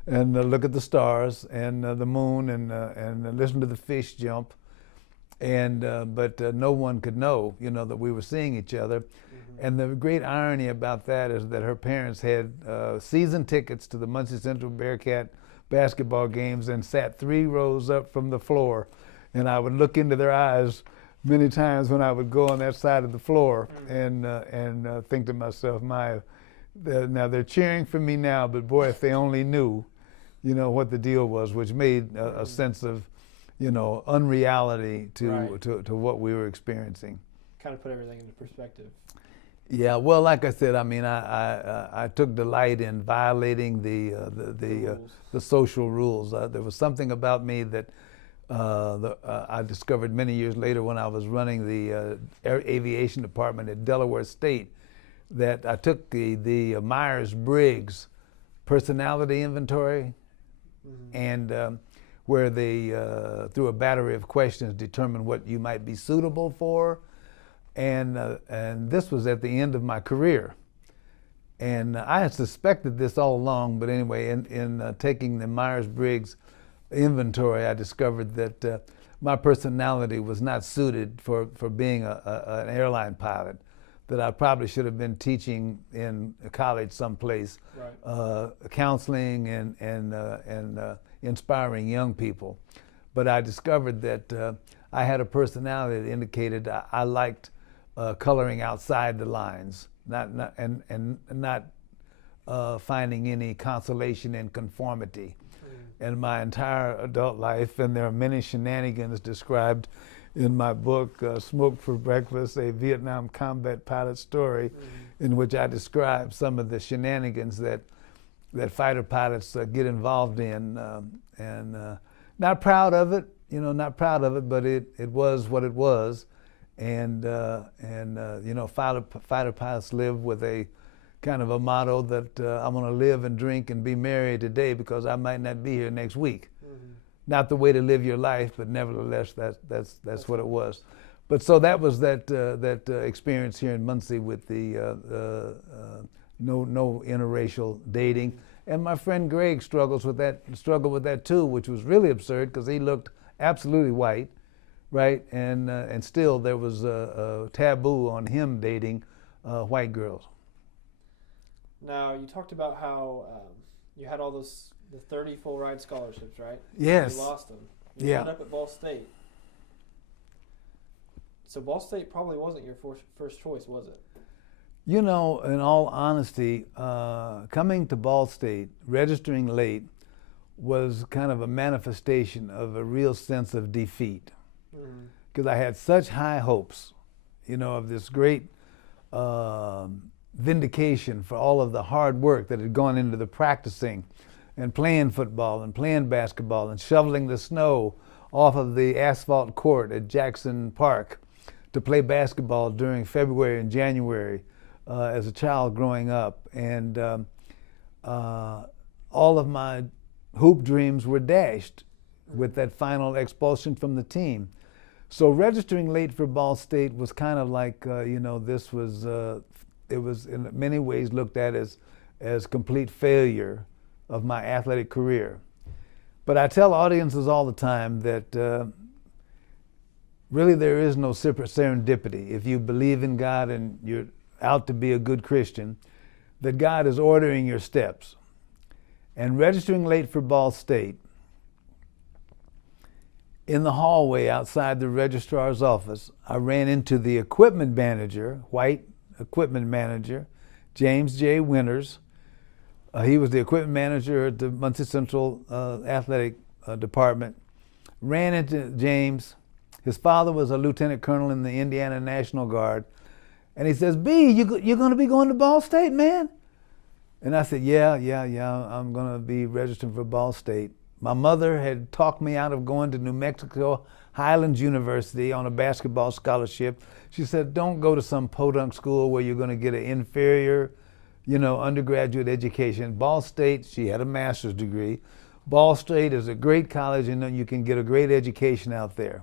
and look at the stars and the moon and listen to the fish jump. But no one could know, that we were seeing each other. Mm-hmm. And the great irony about that is that her parents had season tickets to the Muncie Central Bearcat basketball games and sat 3 rows up from the floor. And I would look into their eyes many times when I would go on that side of the floor. Mm-hmm. and think to myself, now they're cheering for me now, but boy, if they only knew, what the deal was, which made a sense of, unreality to what we were experiencing. Kind of put everything into perspective. Yeah, well, like I said, I mean, I took delight in violating the social rules. There was something about me that I discovered many years later when I was running the aviation department at Delaware State, that I took the Myers-Briggs personality inventory, mm-hmm. and where they, through a battery of questions, determine what you might be suitable for. And this was at the end of my career. And I had suspected this all along, but anyway, in taking the Myers-Briggs inventory, I discovered that my personality was not suited for being an airline pilot, that I probably should have been teaching in a college someplace, right. Counseling and inspiring young people. But I discovered that I had a personality that indicated I liked coloring outside the lines, not finding any consolation in conformity. In my entire adult life, and there are many shenanigans described in my book, Smoke for Breakfast, a Vietnam combat pilot story, mm-hmm. in which I describe some of the shenanigans that fighter pilots get involved in, and not proud of it, but it was what it was. And fighter pilots live with a kind of a motto that I'm going to live and drink and be merry today because I might not be here next week. Mm-hmm. Not the way to live your life, but nevertheless, that's what it was. But so that was that experience here in Muncie with the no interracial dating. And my friend Greg struggled with that too, which was really absurd because he looked absolutely white. Right, and still there was a taboo on him dating white girls. Now, you talked about how you had all the 30 full ride scholarships, right? Yes. You lost them. You ended up at Ball State. So Ball State probably wasn't your first choice, was it? In all honesty, coming to Ball State, registering late, was kind of a manifestation of a real sense of defeat. Because I had such high hopes, of this great vindication for all of the hard work that had gone into the practicing and playing football and playing basketball and shoveling the snow off of the asphalt court at Jackson Park to play basketball during February and January as a child growing up. And all of my hoop dreams were dashed with that final expulsion from the team. So registering late for Ball State was kind of like, this was, it was in many ways looked at as complete failure of my athletic career. But I tell audiences all the time that really there is no serendipity. If you believe in God and you're out to be a good Christian, that God is ordering your steps. and registering late for Ball State. In the hallway outside the registrar's office, I ran into the equipment manager, white equipment manager, James J. Winters. He was the equipment manager at the Muncie Central Athletic Department. Ran into James. His father was a lieutenant colonel in the Indiana National Guard. And he says, B, you're going to be going to Ball State, man? And I said, yeah, I'm going to be registering for Ball State. My mother had talked me out of going to New Mexico Highlands University on a basketball scholarship. She said, don't go to some podunk school where you're going to get an inferior, undergraduate education. Ball State, she had a master's degree. Ball State is a great college, and you can get a great education out there.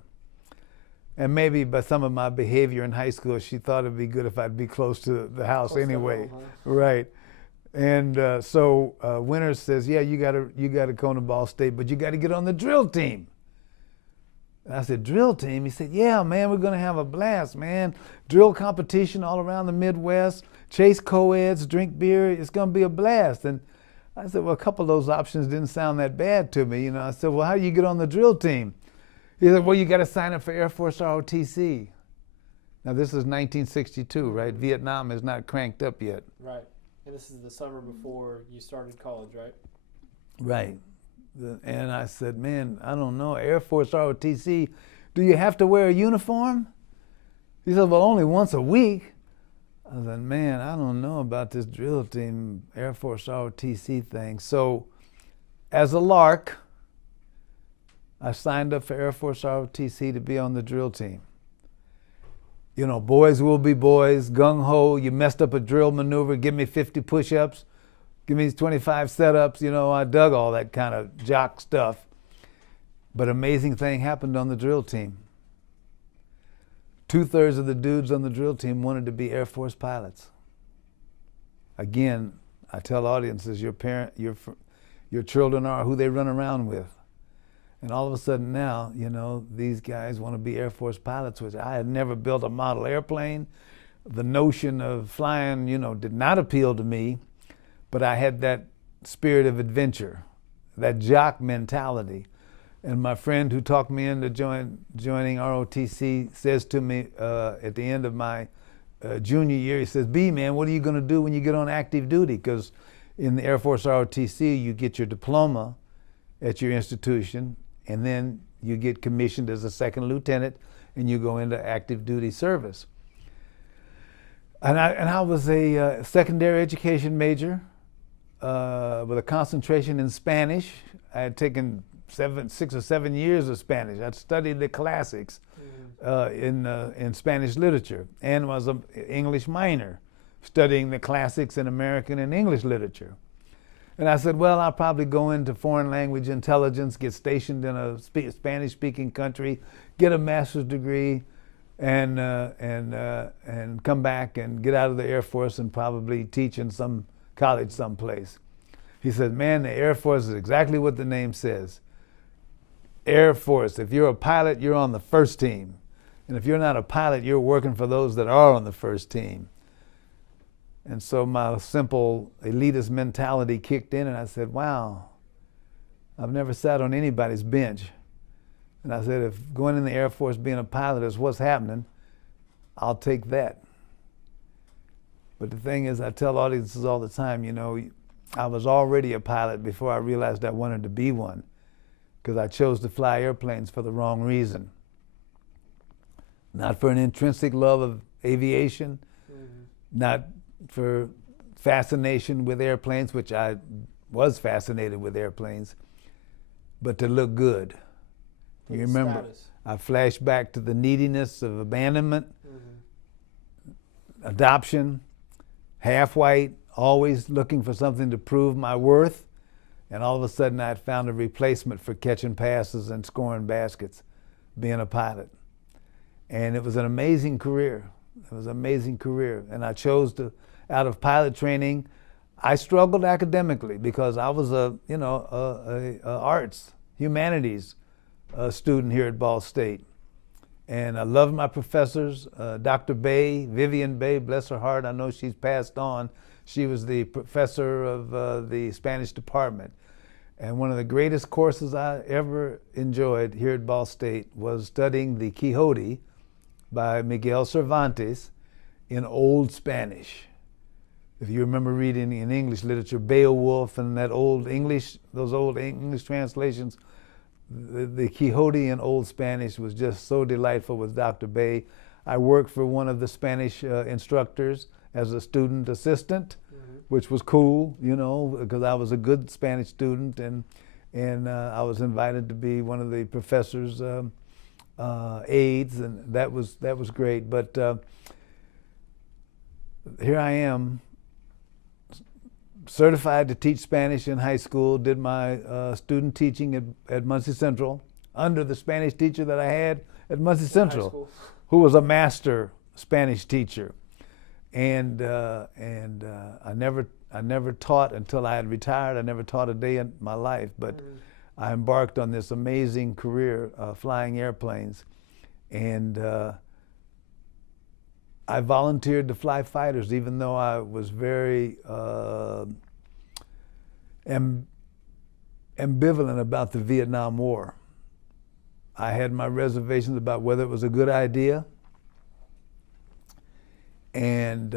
And maybe by some of my behavior in high school, she thought it'd be good if I'd be close to the house anyway. Right. And so Winters says, yeah, you gotta go to Ball State, but you got to get on the drill team. And I said, drill team? He said, yeah, man, we're going to have a blast, man. Drill competition all around the Midwest, chase co-eds, drink beer. It's going to be a blast. And I said, well, a couple of those options didn't sound that bad to me. I said, well, how do you get on the drill team? He said, well, you got to sign up for Air Force ROTC. Now, this is 1962, right? Vietnam is not cranked up yet. Right. And this is the summer before you started college, right? Right. And I said, man, I don't know, Air Force ROTC, do you have to wear a uniform? He said, well, only once a week. I said, man, I don't know about this drill team, Air Force ROTC thing. So as a lark, I signed up for Air Force ROTC to be on the drill team. Boys will be boys, gung-ho, you messed up a drill maneuver, give me 50 push-ups, give me 25 setups, I dug all that kind of jock stuff. But amazing thing happened on the drill team. 2/3 of the dudes on the drill team wanted to be Air Force pilots. Again, I tell audiences, your children are who they run around with. And all of a sudden now, these guys want to be Air Force pilots, which I had never built a model airplane. The notion of flying, did not appeal to me, but I had that spirit of adventure, that jock mentality. And my friend who talked me into joining ROTC says to me at the end of my junior year, he says, B, man, what are you going to do when you get on active duty? Because in the Air Force ROTC, you get your diploma at your institution, and then you get commissioned as a second lieutenant, and you go into active duty service. And I was a secondary education major with a concentration in Spanish. I had taken 6 or 7 years of Spanish. I'd studied the classics in Spanish literature, and was an English minor, studying the classics in American and English literature. And I said, well, I'll probably go into foreign language intelligence, get stationed in a Spanish-speaking country, get a master's degree, and come back and get out of the Air Force and probably teach in some college someplace. He said, man, the Air Force is exactly what the name says. Air Force. If you're a pilot, you're on the first team. And if you're not a pilot, you're working for those that are on the first team. And so my simple elitist mentality kicked in, and I said, wow, I've never sat on anybody's bench. And I said, if going in the Air Force being a pilot is what's happening, I'll take that. But the thing is, I tell audiences all the time, I was already a pilot before I realized I wanted to be one, because I chose to fly airplanes for the wrong reason. Not for an intrinsic love of aviation, not for fascination with airplanes, which I was fascinated with airplanes, but to look good. You remember, I flashed back to the neediness of abandonment, adoption, half white, always looking for something to prove my worth, and all of a sudden I had found a replacement for catching passes and scoring baskets, being a pilot. And it was an amazing career. It was an amazing career. And I chose to, out of pilot training, I struggled academically because I was a arts, humanities student here at Ball State. And I loved my professors, Dr. Bay, Vivian Bay, bless her heart, I know she's passed on. She was the professor of the Spanish department. And one of the greatest courses I ever enjoyed here at Ball State was studying the Quixote by Miguel Cervantes in Old Spanish. If you remember reading in English literature, Beowulf and that old English, those old English translations, the Quixote in Old Spanish was just so delightful with Dr. Bay. I worked for one of the Spanish instructors as a student assistant, which was cool, you know, because I was a good Spanish student, and I was invited to be one of the professor's aides, and that was great. But here I am, certified to teach Spanish in high school, did my student teaching at Muncie Central under the Spanish teacher that I had at Muncie Central, who was a master Spanish teacher. And I never taught until I had retired. I never taught a day in my life, but I embarked on this amazing career flying airplanes. And I volunteered to fly fighters, even though I was very ambivalent about the Vietnam War. I had my reservations about whether it was a good idea. And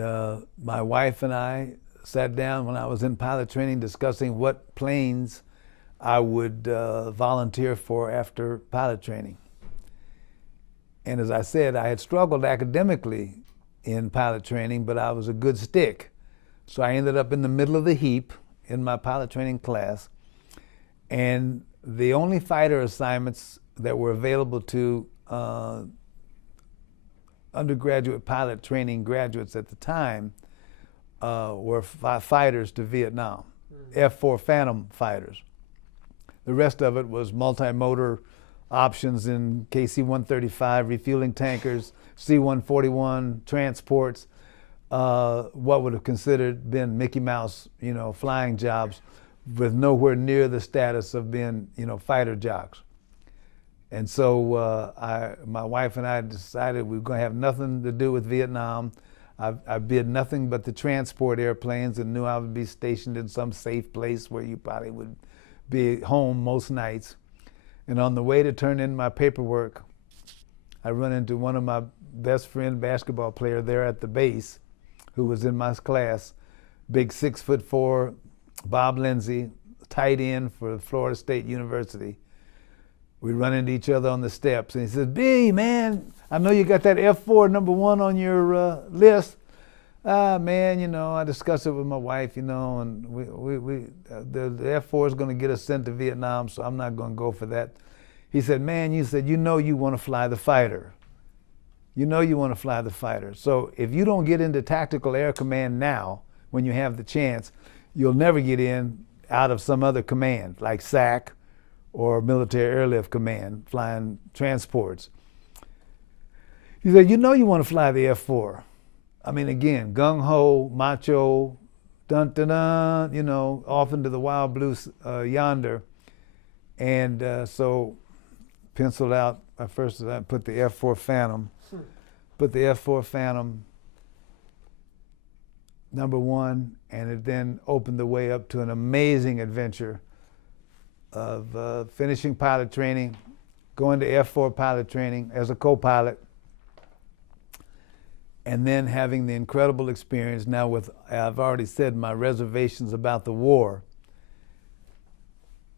my wife and I sat down when I was in pilot training discussing what planes I would volunteer for after pilot training. And as I said, I had struggled academically in pilot training, but I was a good stick. So I ended up in the middle of the heap in my pilot training class. And the only fighter assignments that were available to undergraduate pilot training graduates at the time were fighters to Vietnam, F-4 Phantom fighters. The rest of it was multi-motor options in KC-135, refueling tankers, C-141 transports, what would have considered been Mickey Mouse, you know, flying jobs with nowhere near the status of being, you know, fighter jocks. And so my wife and I decided we were going to have nothing to do with Vietnam. I bid nothing but the transport airplanes and knew I would be stationed in some safe place where you probably would be home most nights. And on the way to turn in my paperwork, I run into one of my best friend basketball player there at the base, who was in my class, big 6'4", Bob Lindsay, tight end for Florida State University. We run into each other on the steps, and he says, "B, man, I know you got that F-4 #1 on your list." Man, you know, I discussed it with my wife, you know, and the F-4 is going to get us sent to Vietnam, so I'm not going to go for that. He said, "Man, you know you want to fly the fighter. You know you want to fly the fighter. So if you don't get into tactical air command now, when you have the chance, you'll never get in out of some other command, like SAC or Military Airlift Command, flying transports." He said, "You know you want to fly the F-4. I mean, again, gung-ho, macho, dun-dun-dun, you know, off into the wild blue yonder." And so penciled out, first I put the F-4 Phantom, put the F-4 Phantom #1, and it then opened the way up to an amazing adventure of finishing pilot training, going to F-4 pilot training as a co-pilot, and then having the incredible experience now with, I've already said, my reservations about the war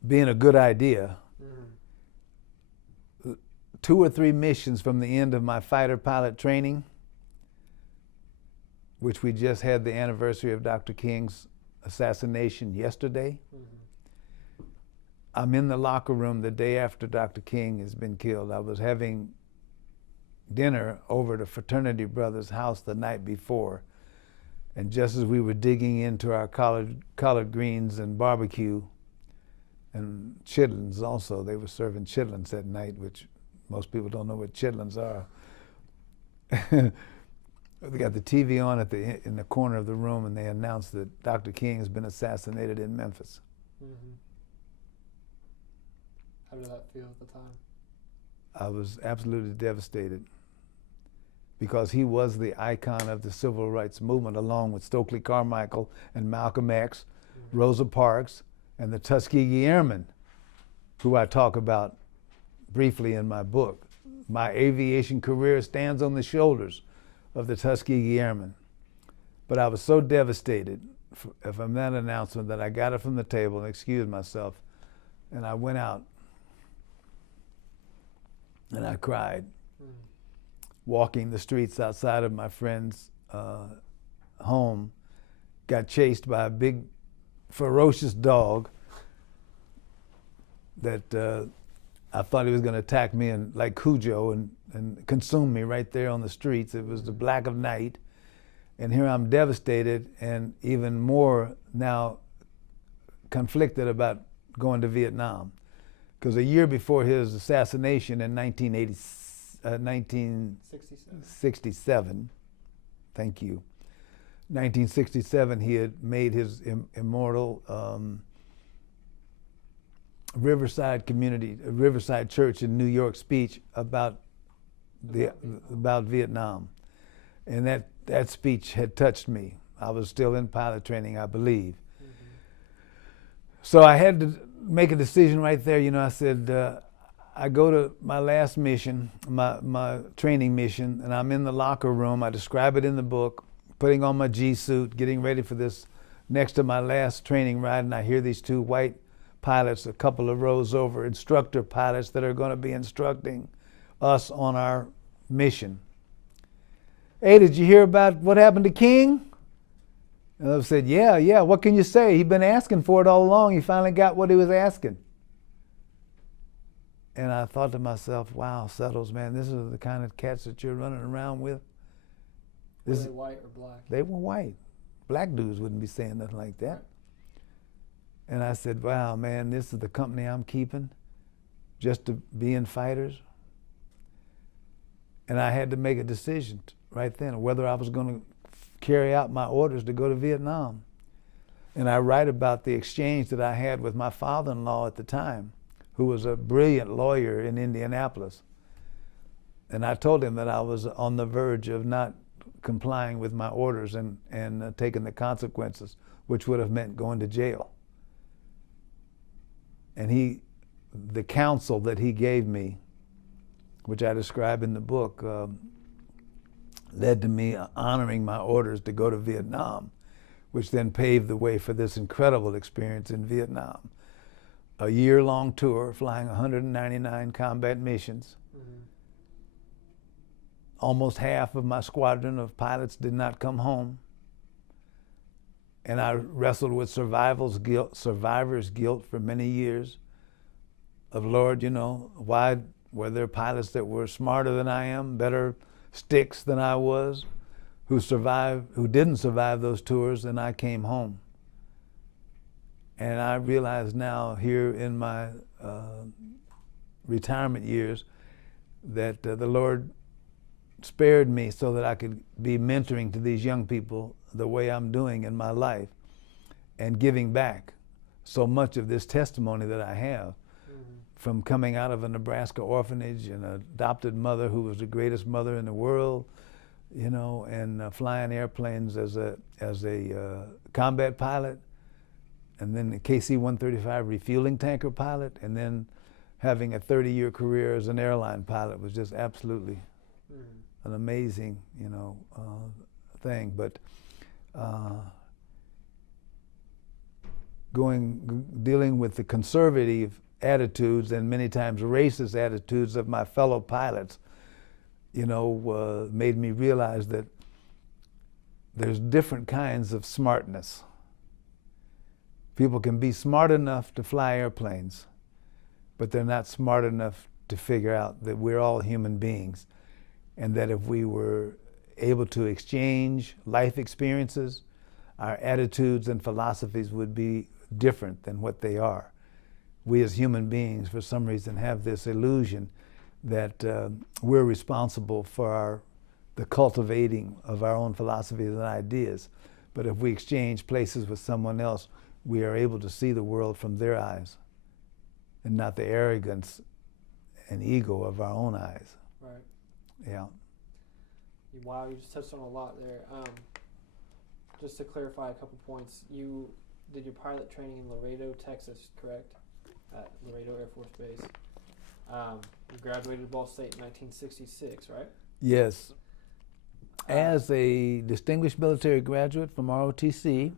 being a good idea. 2 or 3 missions from the end of my fighter pilot training, which we just had the anniversary of Dr. King's assassination yesterday. I'm in the locker room the day after Dr. King has been killed. I was having dinner over at a fraternity brother's house the night before, and just as we were digging into our collard greens and barbecue and chitlins also, they were serving chitlins that night, which most people don't know what chitlins are. We got the TV on in the corner of the room, and they announced that Dr. King has been assassinated in Memphis. How did that feel at the time? I was absolutely devastated, because he was the icon of the civil rights movement, along with Stokely Carmichael and Malcolm X, Rosa Parks, and the Tuskegee Airmen, who I talk about briefly in my book. My aviation career stands on the shoulders of the Tuskegee Airmen. But I was so devastated from that announcement that I got up from the table and excused myself, and I went out and I cried, walking the streets outside of my friend's home. Got chased by a big, ferocious dog that I thought he was going to attack me and like Cujo and consume me right there on the streets. It was the black of night. And here I'm devastated and even more now conflicted about going to Vietnam. Because a year before his assassination in 1967, thank you, 1967, he had made his immortal Riverside Church in New York speech about Vietnam. And that speech had touched me. I was still in pilot training, I believe. Mm-hmm. So I had to make a decision right there. You know, I said, I go to my last mission, my training mission, and I'm in the locker room. I describe it in the book, putting on my G suit, getting ready for this next to my last training ride, and I hear these two white pilots a couple of rows over, instructor pilots that are going to be instructing us on our mission. Hey, did you hear about what happened to King? And I said, yeah, what can you say? He'd been asking for it all along. He finally got what he was asking. And I thought to myself, wow, Settles, man, this is the kind of cats that you're running around with. Were they white or black? They were white. Black dudes wouldn't be saying nothing like that. Right. And I said, wow, man, this is the company I'm keeping just to be in fighters. And I had to make a decision right then whether I was going to carry out my orders to go to Vietnam. And I write about the exchange that I had with my father-in-law at the time, who was a brilliant lawyer in Indianapolis. And I told him that I was on the verge of not complying with my orders and taking the consequences, which would have meant going to jail. And the counsel that he gave me, which I describe in the book, led to me honoring my orders to go to Vietnam, which then paved the way for this incredible experience in Vietnam. A year-long tour, flying 199 combat missions. Mm-hmm. Almost half of my squadron of pilots did not come home. And I wrestled with survivor's guilt for many years of, Lord, you know, why were there pilots that were smarter than I am, better sticks than I was, who didn't survive those tours, and I came home. And I realize now here in my retirement years that the Lord spared me so that I could be mentoring to these young people the way I'm doing in my life and giving back so much of this testimony that I have from coming out of a Nebraska orphanage and an adopted mother who was the greatest mother in the world, you know, and flying airplanes as a combat pilot, and then the KC-135 refueling tanker pilot, and then having a 30-year career as an airline pilot was just absolutely an amazing, you know, thing. But dealing with the conservative attitudes and many times racist attitudes of my fellow pilots, you know, made me realize that there's different kinds of smartness. People can be smart enough to fly airplanes, but they're not smart enough to figure out that we're all human beings, and that if we were able to exchange life experiences, our attitudes and philosophies would be different than what they are. We as human beings, for some reason, have this illusion that we're responsible for the cultivating of our own philosophies and ideas. But if we exchange places with someone else, we are able to see the world from their eyes and not the arrogance and ego of our own eyes. Right. Yeah. Wow, you just touched on a lot there. Just to clarify a couple points, you did your pilot training in Laredo, Texas, correct? At Laredo Air Force Base. You graduated Ball State in 1966, right? Yes. As a distinguished military graduate from ROTC,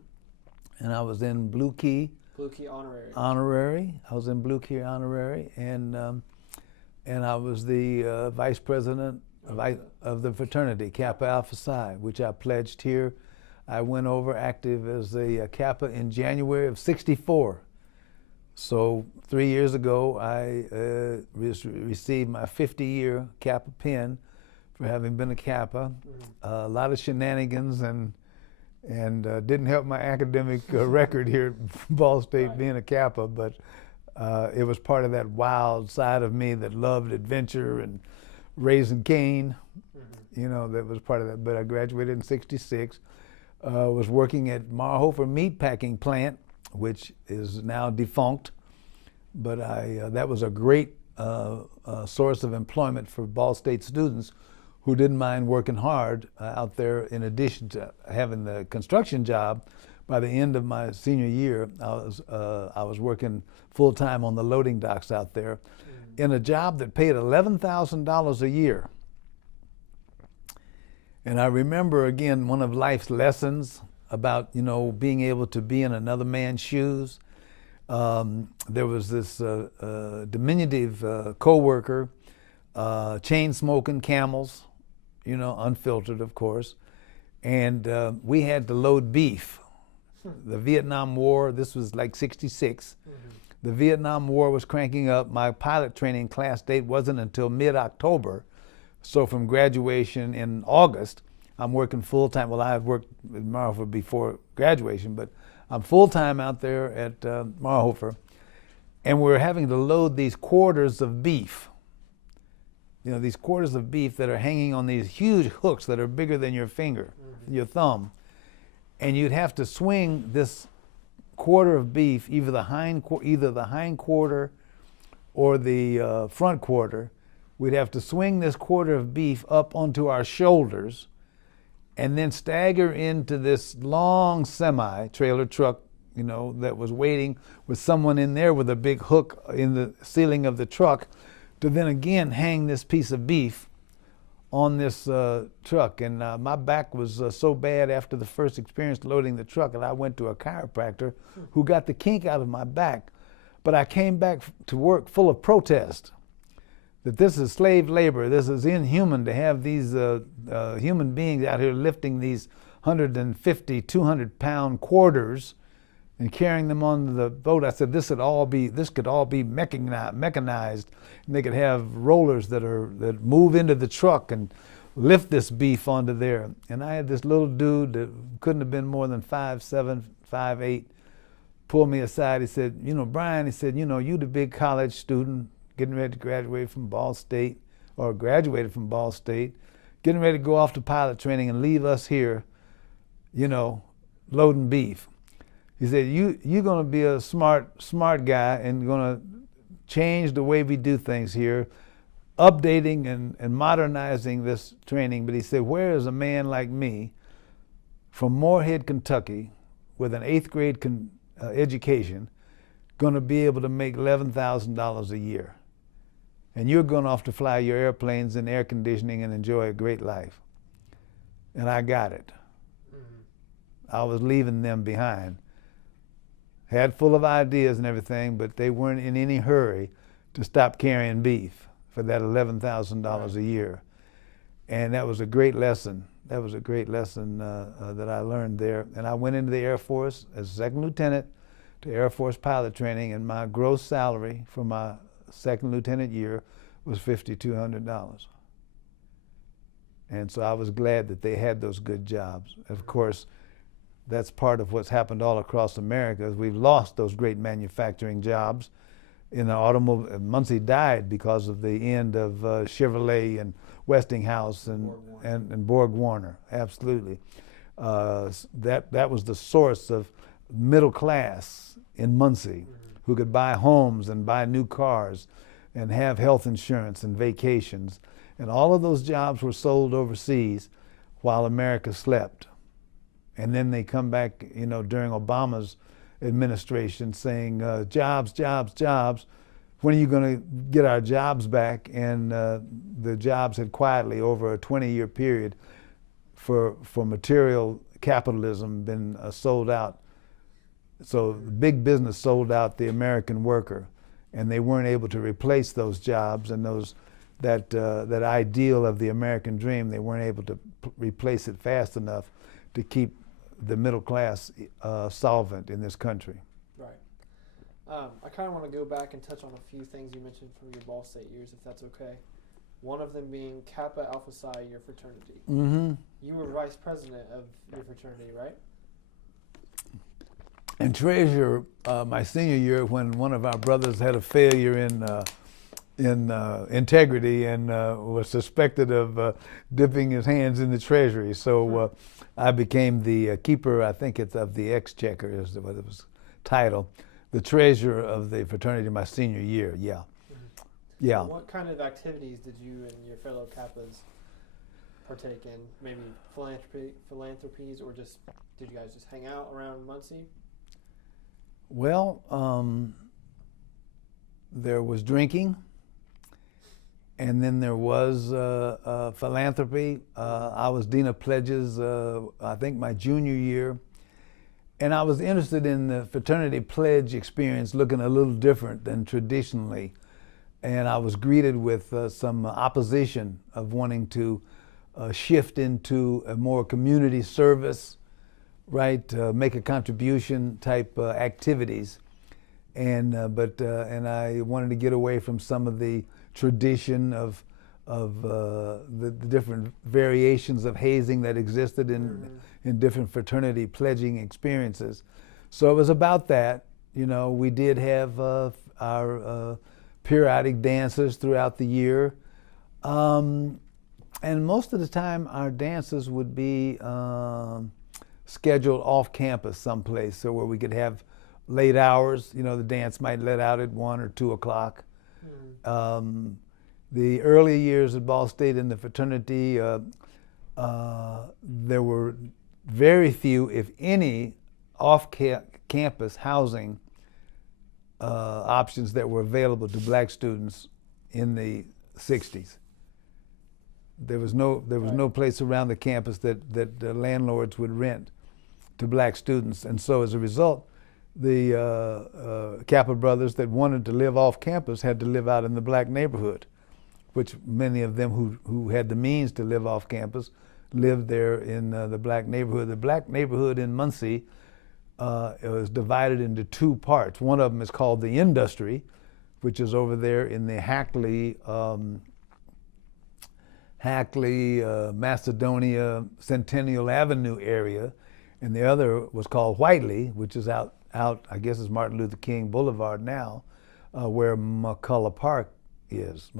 and I was in Blue Key. Blue Key honorary. Honorary. I was in Blue Key honorary, and I was the vice president of the fraternity, Kappa Alpha Psi, which I pledged here. I went over active as a Kappa in January of '64. So 3 years ago, I received my 50-year Kappa pin for having been a Kappa. A lot of shenanigans and didn't help my academic record here at Ball State being a Kappa, but it was part of that wild side of me that loved adventure and raising Cain. You know, that was part of that. But I graduated in '66, was working at Marhofer Meatpacking Plant, which is now defunct, but that was a great source of employment for Ball State students who didn't mind working hard out there. In addition to having the construction job, by the end of my senior year, I was working full-time on the loading docks out there in a job that paid $11,000 a year. And I remember, again, one of life's lessons about, you know, being able to be in another man's shoes. There was this diminutive co-worker, chain smoking Camels, you know, unfiltered, of course. And we had to load beef. The Vietnam War, this was like '66. The Vietnam War was cranking up. My pilot training class date wasn't until mid-October. So from graduation in August, I'm working full-time. Well, I had worked with Marhofer before graduation, but I'm full-time out there at Marhofer. And we're having to load these quarters of beef. You know, these quarters of beef that are hanging on these huge hooks that are bigger than your finger, your thumb. And you'd have to swing this quarter of beef, either the hind quarter or the front quarter. We'd have to swing this quarter of beef up onto our shoulders and then stagger into this long semi-trailer truck, you know, that was waiting with someone in there with a big hook in the ceiling of the truck to then again hang this piece of beef on this truck. And my back was so bad after the first experience loading the truck that I went to a chiropractor who got the kink out of my back. But I came back to work full of protest. That this is slave labor, this is inhuman to have these human beings out here lifting these 150, 200-pound quarters and carrying them on the boat. I said this could all be mechanized, and they could have rollers that move into the truck and lift this beef onto there. And I had this little dude that couldn't have been more than 5'7", 5'8", pull me aside. He said, you know, Brian, he said, you know, you the big college student, getting ready to graduate from Ball State, or graduated from Ball State, getting ready to go off to pilot training and leave us here, you know, loading beef. He said, you're gonna be a smart guy and gonna change the way we do things here, updating and modernizing this training. But he said, where is a man like me from Moorhead, Kentucky, with an 8th grade education, gonna be able to make $11,000 a year? And you're going off to fly your airplanes in air conditioning and enjoy a great life. And I got it. I was leaving them behind. Had full of ideas and everything, but they weren't in any hurry to stop carrying beef for that $11,000 a year. And that was a great lesson. That was a great lesson that I learned there. And I went into the Air Force as a second lieutenant to Air Force pilot training, and my gross salary for my second lieutenant year was $5,200. And so I was glad that they had those good jobs. Of course, that's part of what's happened all across America, is we've lost those great manufacturing jobs. In the automobile, Muncie died because of the end of Chevrolet and Westinghouse and Borg Warner, absolutely. That was the source of middle class in Muncie, who could buy homes and buy new cars and have health insurance and vacations. And all of those jobs were sold overseas while America slept. And then they come back, you know, during Obama's administration saying, jobs, jobs, jobs. When are you going to get our jobs back? And the jobs had quietly, over a 20-year period, for material capitalism, been sold out. So big business sold out the American worker, and they weren't able to replace those jobs and that ideal of the American dream. They weren't able to replace it fast enough to keep the middle class solvent in this country. Right. I kind of want to go back and touch on a few things you mentioned from your Ball State years, if that's okay. One of them being Kappa Alpha Psi, your fraternity. Mm-hmm. You were vice president of your fraternity, right? And treasurer my senior year, when one of our brothers had a failure in integrity and was suspected of dipping his hands in the treasury. So I became the keeper, I think it's of the exchequer is what it was titled, the treasurer of the fraternity my senior year, yeah. Mm-hmm. Yeah. So what kind of activities did you and your fellow Kappas partake in? Maybe philanthropies, or just did you guys just hang out around Muncie? Well, there was drinking, and then there was philanthropy. I was Dean of Pledges, I think my junior year, and I was interested in the fraternity pledge experience looking a little different than traditionally. And I was greeted with some opposition of wanting to shift into a more community service, right, make a contribution type activities. And I wanted to get away from some of the tradition of the different variations of hazing that existed in different fraternity pledging experiences. So it was about that. You know, we did have our periodic dances throughout the year. And most of the time our dances would be scheduled off campus someplace, so where we could have late hours. You know, the dance might let out at 1 or 2 o'clock. The early years at Ball State in the fraternity, there were very few, if any, off-campus housing options that were available to black students in the 60s. There was no place around the campus that the landlords would rent to black students, and so as a result, the Kappa brothers that wanted to live off campus had to live out in the black neighborhood, which many of them who had the means to live off campus lived there in the black neighborhood. The black neighborhood in Muncie was divided into two parts. One of them is called the Industry, which is over there in the Hackley, Macedonia, Centennial Avenue area, and the other was called Whiteley, which is out, I guess it's Martin Luther King Boulevard now, where McCullough Park is.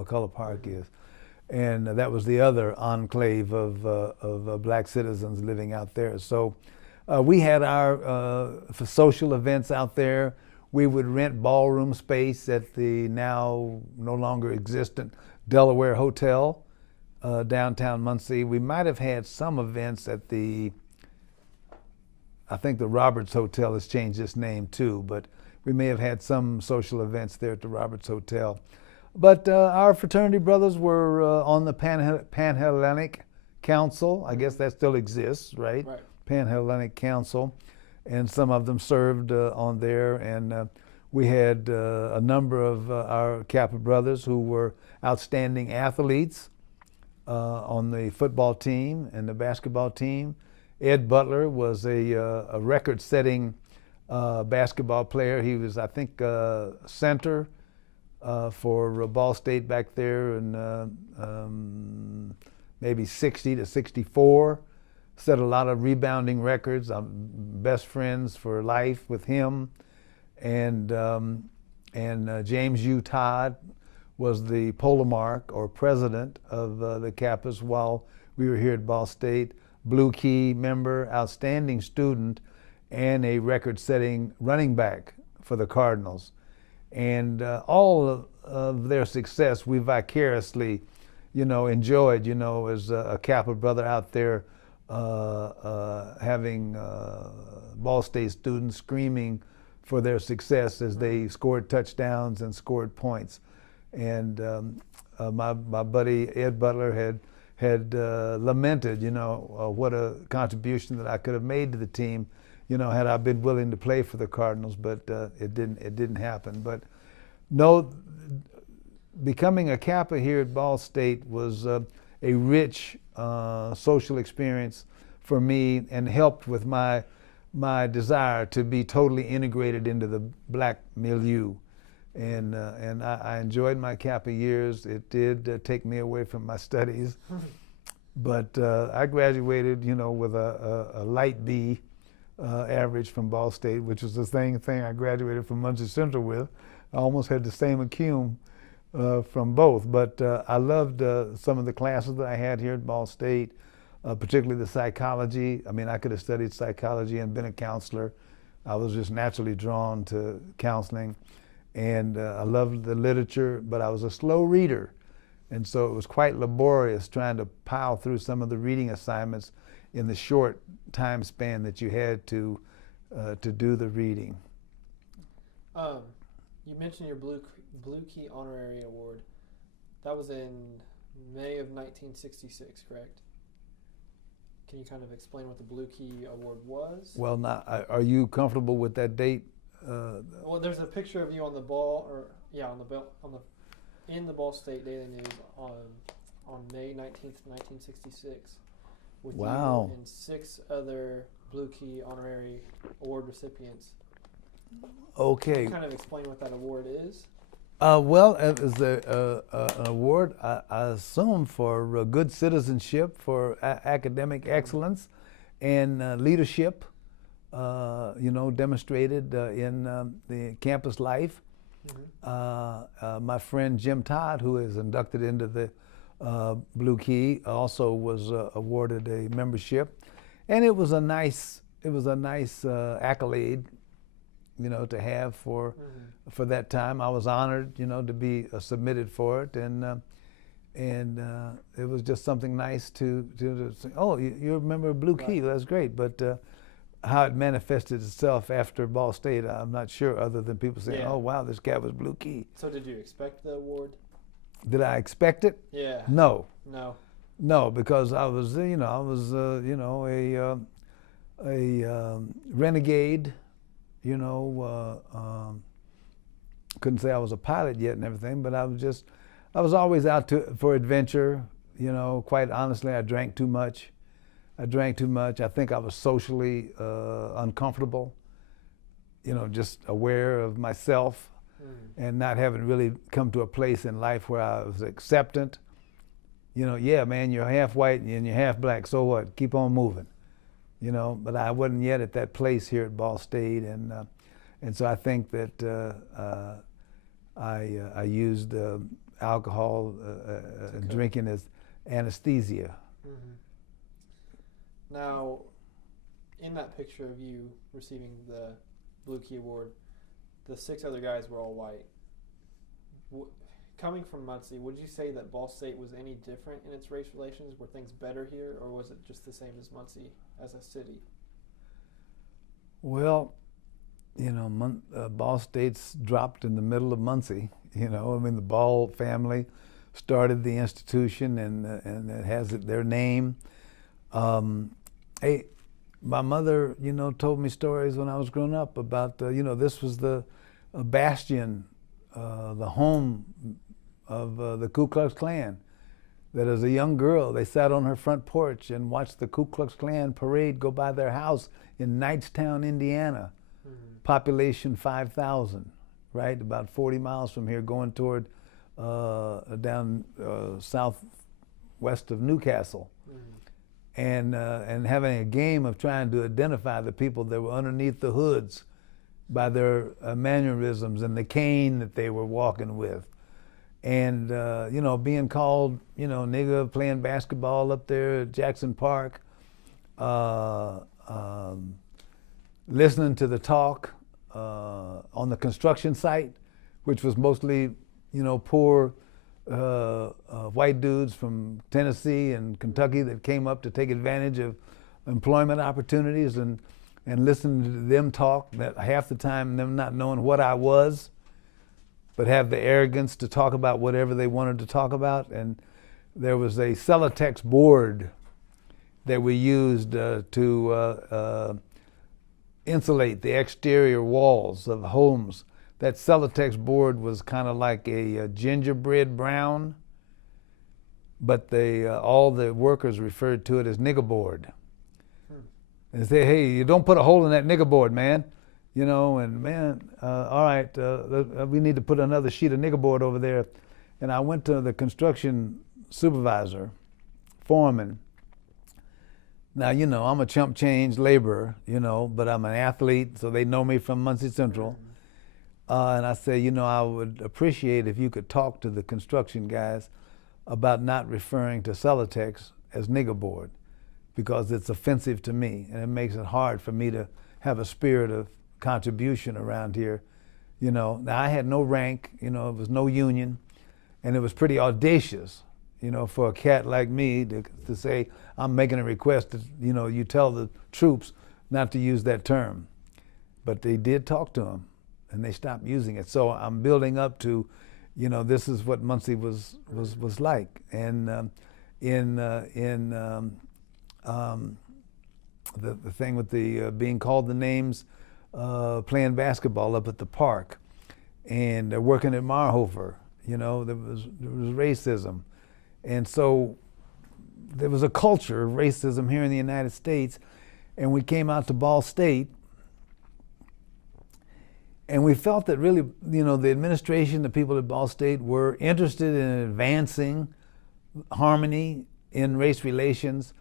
And that was the other enclave of black citizens living out there. So we had our social events out there. We would rent ballroom space at the now no longer existent Delaware Hotel, downtown Muncie. We might have had some events at I think the Roberts Hotel has changed its name too, but we may have had some social events there at the Roberts Hotel. But our fraternity brothers were on the Pan-Hellenic Council. I guess that still exists, right? Right. Pan-Hellenic Council, and some of them served on there. And we had a number of our Kappa brothers who were outstanding athletes on the football team and the basketball team. Ed Butler was a record-setting basketball player. He was, I think, center for Ball State back there in maybe 60 to 64. Set a lot of rebounding records. I'm best friends for life with him. And James U. Todd was the polemarch or president of the Kappas while we were here at Ball State. Blue Key member, outstanding student, and a record-setting running back for the Cardinals. And all of their success we vicariously, enjoyed, as a Kappa brother out there having Ball State students screaming for their success as they scored touchdowns and scored points. And my buddy Ed Butler had lamented, what a contribution that I could have made to the team, had I been willing to play for the Cardinals, but it didn't happen. But no, becoming a Kappa here at Ball State was a rich social experience for me, and helped with my desire to be totally integrated into the black milieu. And I enjoyed my Kappa years. It did take me away from my studies, but I graduated, with a light B average from Ball State, which was the same thing I graduated from Muncie Central with. I almost had the same acumen from both, but I loved some of the classes that I had here at Ball State, particularly the psychology. I mean, I could have studied psychology and been a counselor. I was just naturally drawn to counseling. And I loved the literature, but I was a slow reader. And so it was quite laborious trying to pile through some of the reading assignments in the short time span that you had to do the reading. You mentioned your Blue Key Honorary Award. That was in May of 1966, correct? Can you kind of explain what the Blue Key Award was? Well, now, are you comfortable with that date? Well, there's a picture of you on the ball, in the Ball State Daily News on May 19th, 1966, with you and 6 other Blue Key Honorary Award recipients. Okay. Can you kind of explain what that award is? Well, it's an award, I assume, for good citizenship, for academic excellence, and leadership. Demonstrated in the campus life. Mm-hmm. My friend Jim Todd, who is inducted into the Blue Key, also was awarded a membership, and it was a nice accolade, to have for that time. I was honored, to be submitted for it, and it was just something nice to say, oh, you're a member of Blue Key. That's great, but. How it manifested itself after Ball State, I'm not sure, other than people saying, oh, wow, this guy was Blue Key. So did you expect the award? Did I expect it? Yeah. No, because I was, a renegade, couldn't say I was a pilot yet and everything, but I was always out for adventure. Quite honestly, I drank too much. I think I was socially uncomfortable, just aware of myself and not having really come to a place in life where I was acceptant. Yeah, man, you're half white and you're half black, so what? Keep on moving. But I wasn't yet at that place here at Ball State, and so I think that I used alcohol and drinking as anesthesia. Mm-hmm. Now, in that picture of you receiving the Blue Key Award, the 6 other guys were all white. Coming from Muncie, would you say that Ball State was any different in its race relations? Were things better here, or was it just the same as Muncie as a city? Well, Ball State's dropped in the middle of Muncie. The Ball family started the institution, and it has their name. My mother, told me stories when I was growing up about, this was the bastion, the home of the Ku Klux Klan. That as a young girl, they sat on her front porch and watched the Ku Klux Klan parade go by their house in Knightstown, Indiana. Mm-hmm. Population 5,000, right? About 40 miles from here, going toward down southwest of Newcastle. And having a game of trying to identify the people that were underneath the hoods by their mannerisms and the cane that they were walking with. And, being called, nigger, playing basketball up there at Jackson Park, listening to the talk on the construction site, which was mostly, poor white dudes from Tennessee and Kentucky that came up to take advantage of employment opportunities, and and listening to them talk, that half the time them not knowing what I was, but have the arrogance to talk about whatever they wanted to talk about. And there was a Celotex board that we used to insulate the exterior walls of homes. That Celotex board was kind of like a gingerbread brown, but all the workers referred to it as nigger board. And say, hey, you don't put a hole in that nigger board, man. You know, and man, all right, we need to put another sheet of nigger board over there. And I went to the construction supervisor, foreman. Now, you know, I'm a chump change laborer, you know, but I'm an athlete, so they know me from Muncie Central. And I said, you know, I would appreciate if you could talk to the construction guys about not referring to Celotex as nigger board, because it's offensive to me, and it makes it hard for me to have a spirit of contribution around here. You know, now I had no rank, you know, it was no union, and it was pretty audacious, you know, for a cat like me to say, I'm making a request that, you know, you tell the troops not to use that term. But they did talk to them, and they stopped using it. So I'm building up to, you know, this is what Muncie was like. And the thing with the being called the names, playing basketball up at the park, and working at Marhofer, you know, there was racism. And so there was a culture of racism here in the United States, and we came out to Ball State, and we felt that really, you know, the administration, the people at Ball State were interested in advancing harmony in race relations,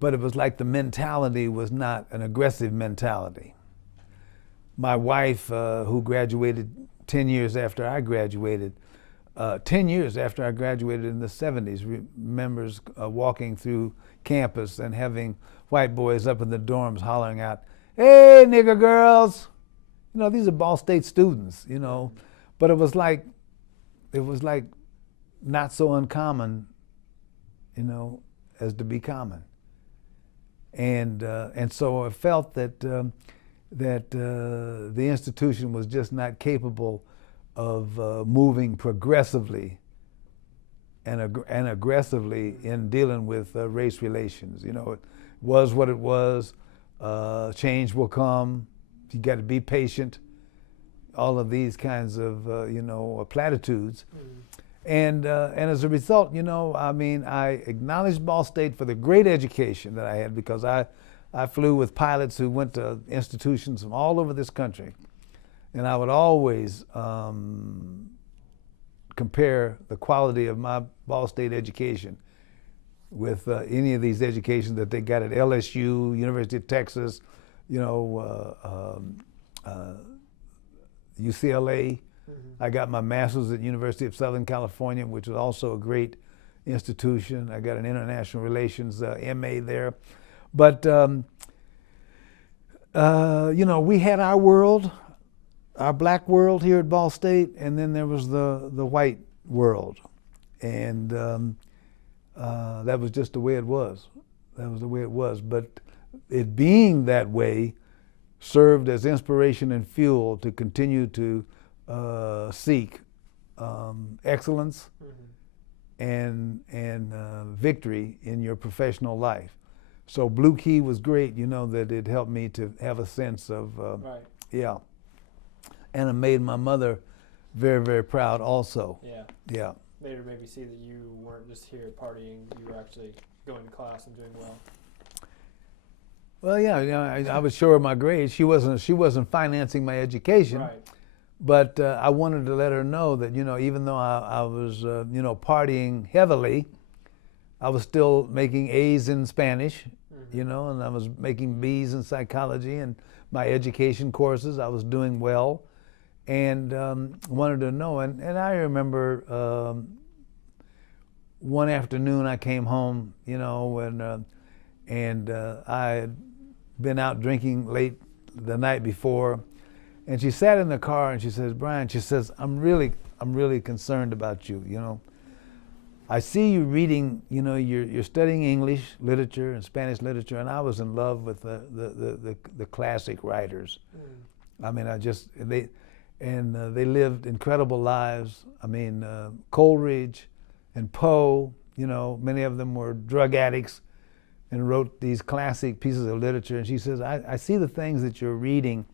but it was like the mentality was not an aggressive mentality. My wife, who graduated 10 years after I graduated, 10 years after I graduated in the 70s, remembers walking through campus and having white boys up in the dorms hollering out, hey, nigger girls. You know, these are Ball State students, you know, but it was like not so uncommon, you know, as to be common. And so I felt that the institution was just not capable of moving progressively and aggressively in dealing with race relations. You know, it was what it was. Change will come. You got to be patient. All of these kinds of you know, platitudes. And as a result, you know, I mean, I acknowledged Ball State for the great education that I had, because I flew with pilots who went to institutions from all over this country. And I would always compare the quality of my Ball State education with any of these educations that they got at LSU, University of Texas, you know, UCLA. I got my master's at University of Southern California, which was also a great institution. I got an international relations MA there. But, you know, we had our world, our black world here at Ball State, and then there was the white world. And that was just the way it was. That was the way it was. But it being that way served as inspiration and fuel to continue to seek excellence and victory in your professional life. So Blue Key was great, you know, that it helped me to have a sense of, Right. Yeah. And it made my mother very, very proud also. Yeah. Yeah. Made her maybe see that you weren't just here partying, you were actually going to class and doing well. Well, yeah, you know, I was sure of my grades. She wasn't financing my education. Right. But I wanted to let her know that, you know, even though I was, you know, partying heavily, I was still making A's in Spanish, you know, and I was making B's in psychology, and my education courses, I was doing well, and wanted to know. And I remember one afternoon I came home, you know, and I had been out drinking late the night before. And she sat in the car and she says, Brian, she says, I'm really concerned about you, you know. I see you reading, you know, you're studying English literature and Spanish literature, and I was in love with the classic writers. I mean, they lived incredible lives. I mean, Coleridge and Poe, you know, many of them were drug addicts and wrote these classic pieces of literature. And she says, I see the things that you're reading,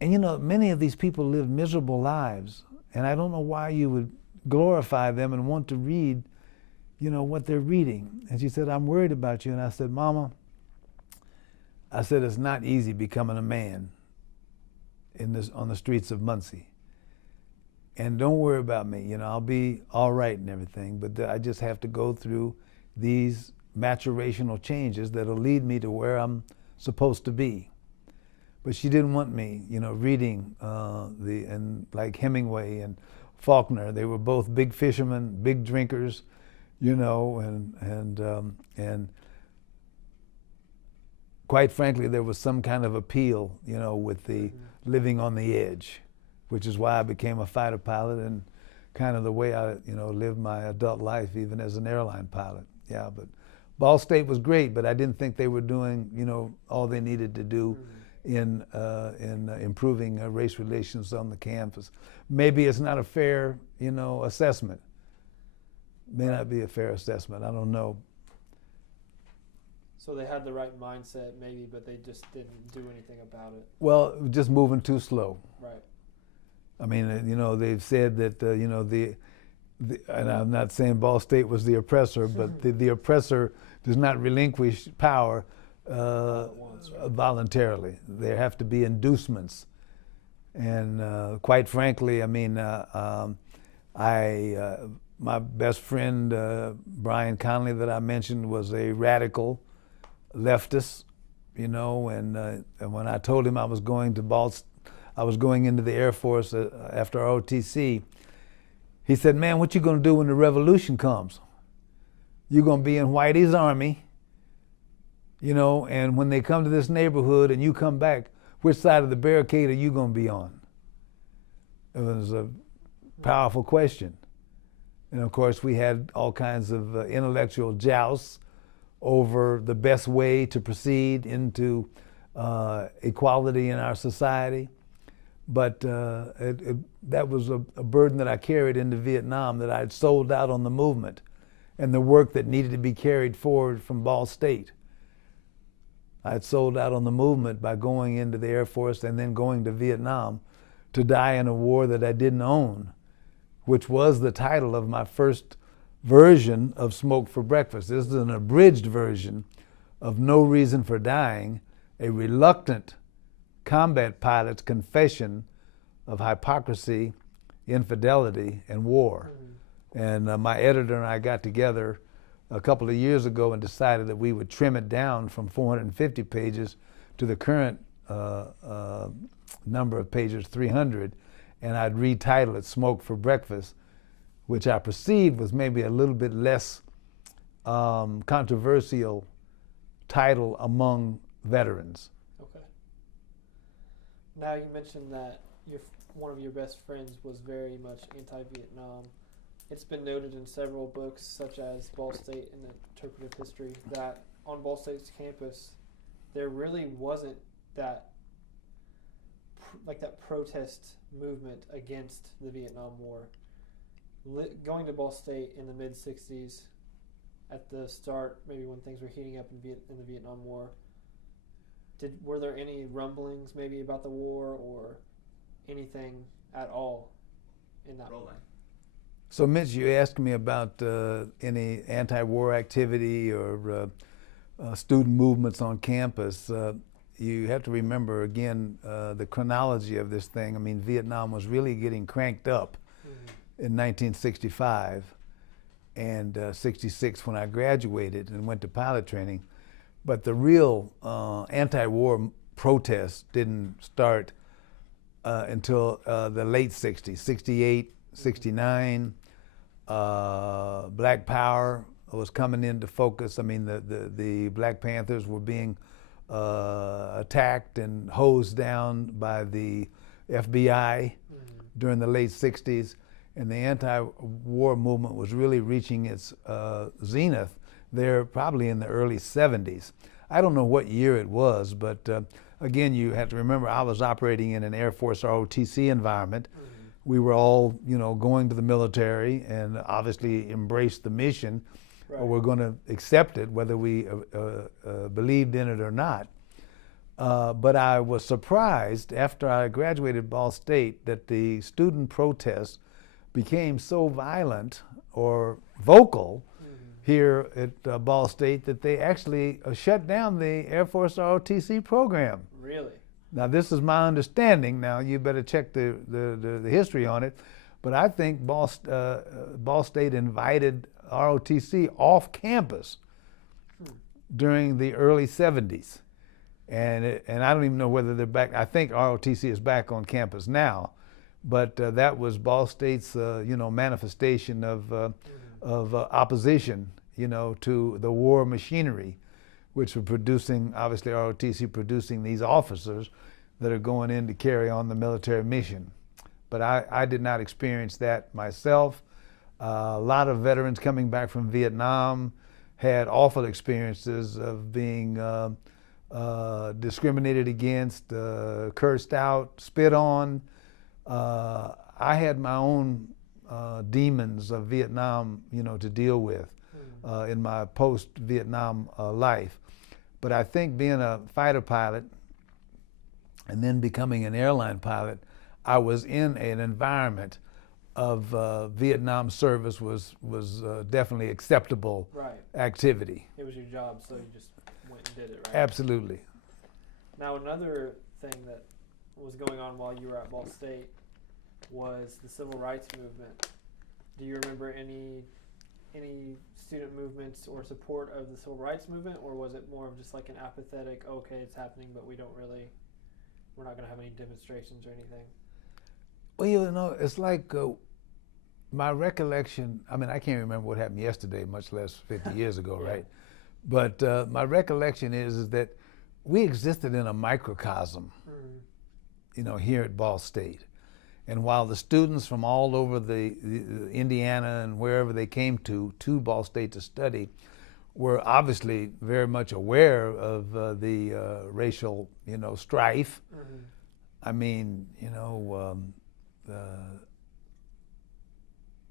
and you know, many of these people live miserable lives, and I don't know why you would glorify them and want to read, you know, what they're reading. And she said, I'm worried about you. And I said, Mama, I said, it's not easy becoming a man on the streets of Muncie. And don't worry about me, you know, I'll be all right and everything, but I just have to go through these maturational changes that'll lead me to where I'm supposed to be. But she didn't want me, you know, reading and like Hemingway and Faulkner. They were both big fishermen, big drinkers, you know, and quite frankly, there was some kind of appeal, you know, with the living on the edge, which is why I became a fighter pilot and kind of the way I, you know, lived my adult life, even as an airline pilot. Yeah, but Ball State was great, but I didn't think they were doing, you know, all they needed to do in improving race relations on the campus. Maybe it's not a fair, you know, assessment. May not be a fair assessment. I don't know. So they had the right mindset, maybe, but they just didn't do anything about it. Well, just moving too slow. Right. I mean, you know, they've said that, you know, and I'm not saying Ball State was the oppressor, but the oppressor does not relinquish power voluntarily. There have to be inducements. And quite frankly, I mean, my best friend, Brian Conley, that I mentioned, was a radical leftist, you know, and when I told him I was going into the Air Force after ROTC, he said, man, what you gonna do when the revolution comes? You're gonna be in Whitey's army, you know, and when they come to this neighborhood and you come back, which side of the barricade are you gonna be on? It was a powerful question. And of course, we had all kinds of intellectual jousts over the best way to proceed into equality in our society. But that was a burden that I carried into Vietnam, that I had sold out on the movement and the work that needed to be carried forward from Ball State. I had sold out on the movement by going into the Air Force and then going to Vietnam to die in a war that I didn't own, which was the title of my first version of Smoke for Breakfast. This is an abridged version of No Reason for Dying, a reluctant combat pilot's confession of hypocrisy, infidelity, and war. And my editor and I got together a couple of years ago and decided that we would trim it down from 450 pages to the current number of pages, 300, and I'd retitle it Smoke for Breakfast, which I perceived was maybe a little bit less controversial title among veterans. Okay. Now you mentioned that one of your best friends was very much anti-Vietnam. It's been noted in several books, such as Ball State and Interpretive History, that on Ball State's campus, there really wasn't that protest movement against the Vietnam War. Going to Ball State in the mid-'60s, at the start, maybe when things were heating up in the Vietnam War, were there any rumblings maybe about the war or anything at all in that war? So Mitch, you asked me about any anti-war activity or student movements on campus. You have to remember, again, the chronology of this thing. I mean, Vietnam was really getting cranked up in 1965 and 66 when I graduated and went to pilot training. But the real anti-war protests didn't start until the late 60s, 68, 69. Black Power was coming into focus. I mean, the Black Panthers were being attacked and hosed down by the FBI during the late 60s. and the anti-war movement was really reaching its zenith there probably in the early 70s. I don't know what year it was, but again, you have to remember I was operating in an Air Force ROTC environment. We were all, going to the military and obviously embraced the mission, or we're going to accept it whether we believed in it or not. But I was surprised after I graduated Ball State that the student protests became so violent or vocal here at Ball State that they actually shut down the Air Force ROTC program. Really? Now this is my understanding. Now you better check the history on it, but I think Ball State invited ROTC off campus during the early 70s. And I don't even know whether they're back. I think ROTC is back on campus now, but that was Ball State's manifestation of opposition to the war machinery, which were producing, obviously ROTC producing these officers that are going in to carry on the military mission. But I did not experience that myself. A lot of veterans coming back from Vietnam had awful experiences of being discriminated against, cursed out, spit on. I had my own demons of Vietnam, to deal with in my post-Vietnam life. But I think being a fighter pilot and then becoming an airline pilot, I was in an environment of Vietnam service was definitely acceptable activity. It was your job, so you just went and did it, right? Absolutely. Now, another thing that was going on while you were at Ball State was the civil rights movement. Do you remember any student movements or support of the civil rights movement, or was it more of just like an apathetic, okay, it's happening, but we're not going to have any demonstrations or anything? Well, it's like my recollection, I can't remember what happened yesterday, much less 50 years ago, yeah. Right? But my recollection is that we existed in a microcosm, here at Ball State. And while the students from all over the Indiana and wherever they came to Ball State to study were obviously very much aware of the racial, strife.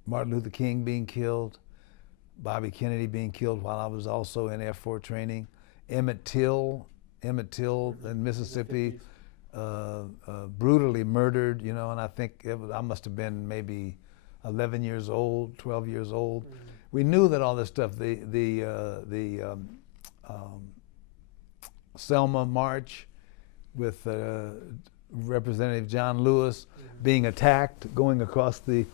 Martin Luther King being killed, Bobby Kennedy being killed while I was also in Air Force training, Emmett Till in Mississippi, brutally murdered, and I think I must have been maybe 11 years old, 12 years old. We knew that all this stuff, the Selma March with Representative John Lewis being attacked, going across the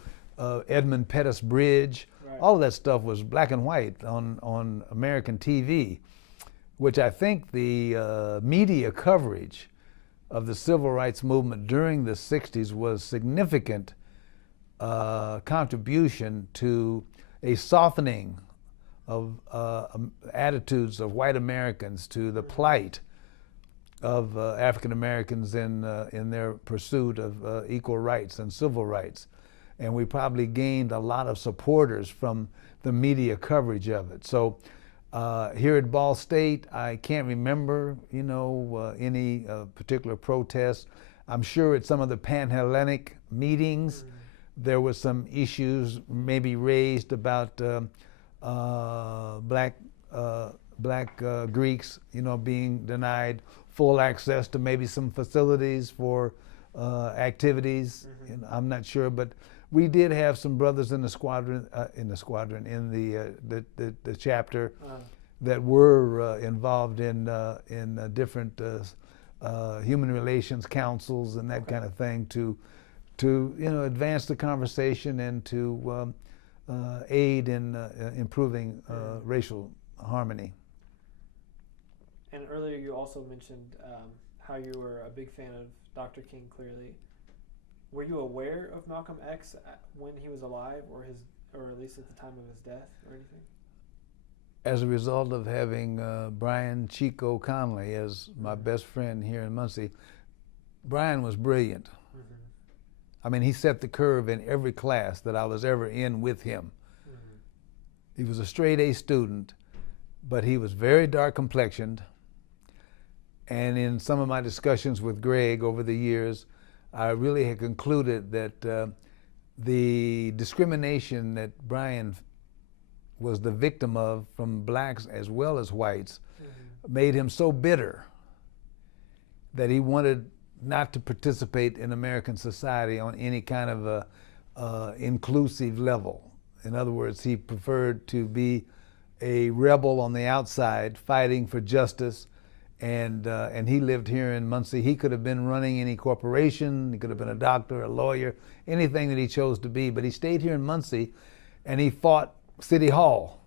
Edmund Pettus Bridge. Right. All of that stuff was black and white on American TV, which I think the media coverage of the civil rights movement during the 60s was significant contribution to a softening of attitudes of white Americans to the plight of African Americans in their pursuit of equal rights and civil rights. And we probably gained a lot of supporters from the media coverage of it. So here at Ball State, I can't remember, any particular protests. I'm sure at some of the Pan-Hellenic meetings, there was some issues maybe raised about black Greeks, being denied full access to maybe some facilities for activities. I'm not sure, but we did have some brothers in the chapter that were involved in different human relations councils and that kind of thing to advance the conversation and to aid in improving racial harmony. And earlier you also mentioned how you were a big fan of Dr. King, clearly. Were you aware of Malcolm X when he was alive, or at least at the time of his death, or anything? As a result of having Brian Chico Conley as my best friend here in Muncie, Brian was brilliant. I mean, he set the curve in every class that I was ever in with him. He was a straight A student, but he was very dark complexioned. And in some of my discussions with Greg over the years, I really had concluded that the discrimination that Brian was the victim of from blacks as well as whites made him so bitter that he wanted not to participate in American society on any kind of a inclusive level. In other words, he preferred to be a rebel on the outside fighting for justice, and he lived here in Muncie. He could have been running any corporation, he could have been a doctor, a lawyer, anything that he chose to be, but he stayed here in Muncie and he fought City Hall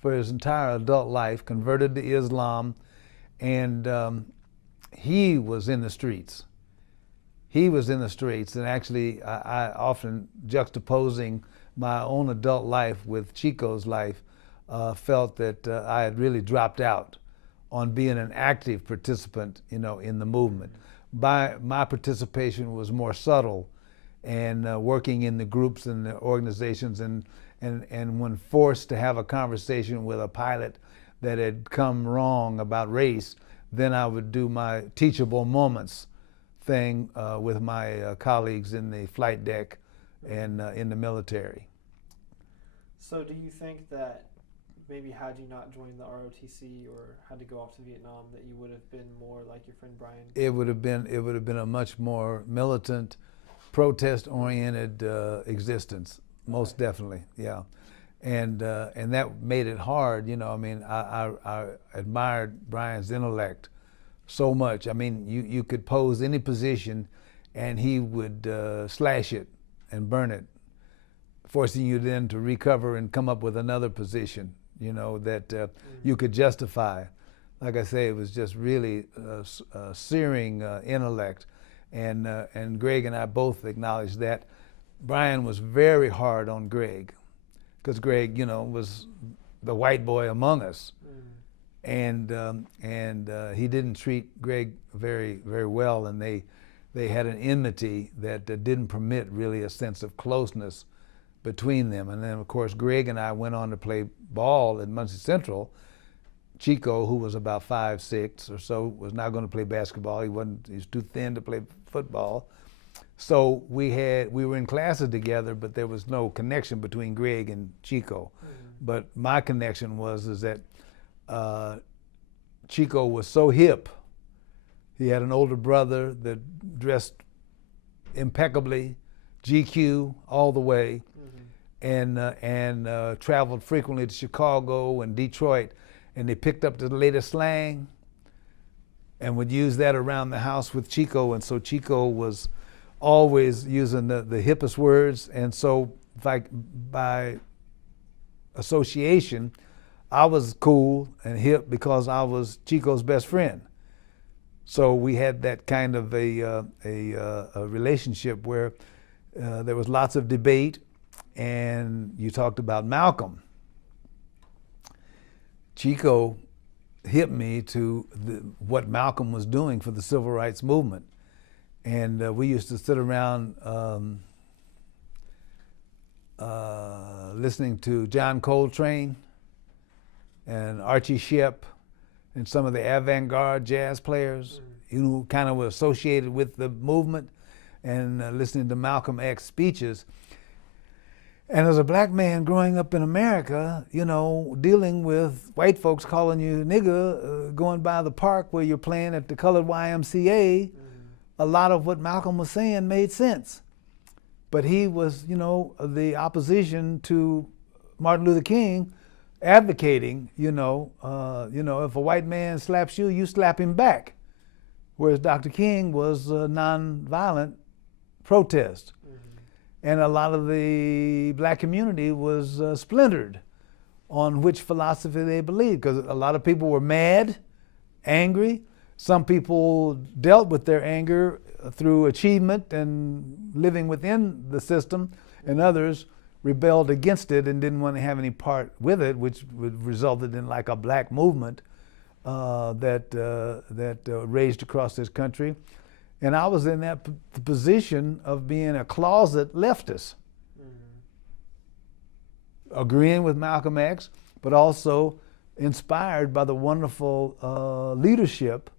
for his entire adult life, converted to Islam, and he was in the streets. He was in the streets, and actually I often, juxtaposing my own adult life with Chico's life, felt that I had really dropped out on being an active participant, in the movement. My participation was more subtle, and working in the groups and the organizations, and when forced to have a conversation with a pilot that had come wrong about race, then I would do my teachable moments thing with my colleagues in the flight deck and in the military. So do you think that maybe had you not joined the ROTC or had to go off to Vietnam, that you would have been more like your friend Brian? It would have been a much more militant, protest-oriented existence, most definitely, yeah. And that made it hard, I mean, I admired Brian's intellect so much. I mean, you could pose any position and he would slash it and burn it, forcing you then to recover and come up with another position, that you could justify. Like I say, it was just really searing intellect, and Greg and I both acknowledged that. Brian was very hard on Greg, because Greg, was the white boy among us, and he didn't treat Greg very, very well, and they had an enmity that didn't permit really a sense of closeness between them. And then, of course, Greg and I went on to play ball at Muncie Central. Chico, who was about 5'6" or so, was not going to play basketball. He was too thin to play football. So we were in classes together, but there was no connection between Greg and Chico. But my connection is that Chico was so hip. He had an older brother that dressed impeccably, GQ all the way, and traveled frequently to Chicago and Detroit, and they picked up the latest slang and would use that around the house with Chico, and so Chico was always using the hippest words, and so by association, I was cool and hip because I was Chico's best friend. So we had that kind of a relationship where there was lots of debate, and you talked about Malcolm. Chico hit me to what Malcolm was doing for the civil rights movement. And we used to sit around listening to John Coltrane and Archie Shepp and some of the avant-garde jazz players who kind of were associated with the movement, and listening to Malcolm X speeches. And as a black man growing up in America, dealing with white folks calling you nigger, going by the park where you're playing at the colored YMCA, a lot of what Malcolm was saying made sense. But he was, the opposition to Martin Luther King, advocating, if a white man slaps you, you slap him back. Whereas Dr. King was a nonviolent protest. And a lot of the black community was splintered on which philosophy they believed, because a lot of people were mad, angry. Some people dealt with their anger through achievement and living within the system, and others rebelled against it and didn't want to have any part with it, which resulted in like a black movement that raged across this country. And I was in that position of being a closet leftist, agreeing with Malcolm X, but also inspired by the wonderful leadership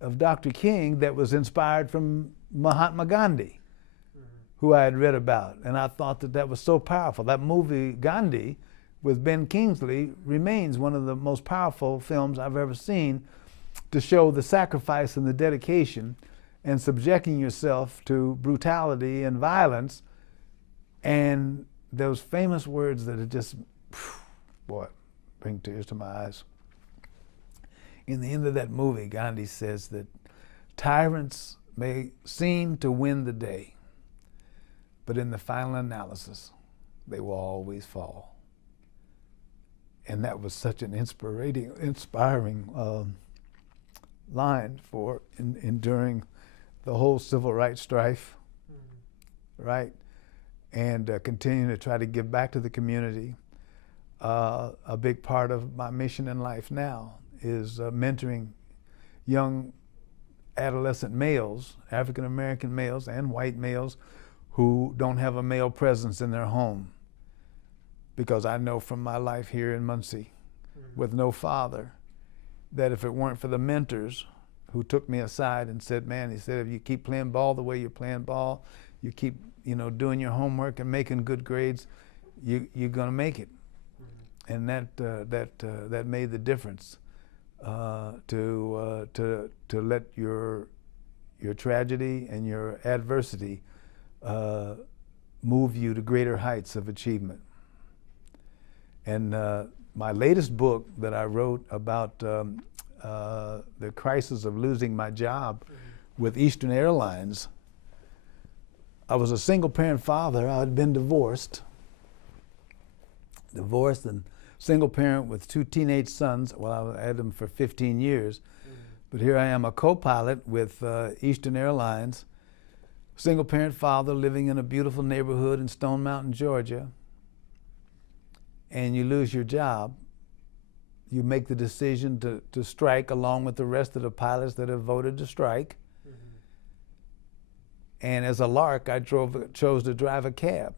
of Dr. King that was inspired from Mahatma Gandhi, who I had read about. And I thought that that was so powerful. That movie, Gandhi, with Ben Kingsley, remains one of the most powerful films I've ever seen to show the sacrifice and the dedication and subjecting yourself to brutality and violence. And those famous words that are just, boy, bring tears to my eyes. In the end of that movie, Gandhi says that tyrants may seem to win the day, but in the final analysis, they will always fall. And that was such an inspiring line for enduring the whole civil rights strife, right? And continuing to try to give back to the community. A big part of my mission in life now is mentoring young adolescent males, African American males and white males, who don't have a male presence in their home. Because I know from my life here in Muncie, with no father, that if it weren't for the mentors who took me aside and said, man, he said, if you keep playing ball the way you're playing ball, you keep, doing your homework and making good grades, you're gonna make it. And that made the difference. To let your tragedy and your adversity move you to greater heights of achievement. And my latest book that I wrote about the crisis of losing my job with Eastern Airlines, I was a single parent father. I had been divorced and single parent with 2 teenage sons. Well, I had them for 15 years. But here I am, a co-pilot with Eastern Airlines, single parent father living in a beautiful neighborhood in Stone Mountain, Georgia. And you lose your job. You make the decision to strike along with the rest of the pilots that have voted to strike. And as a lark, I chose to drive a cab,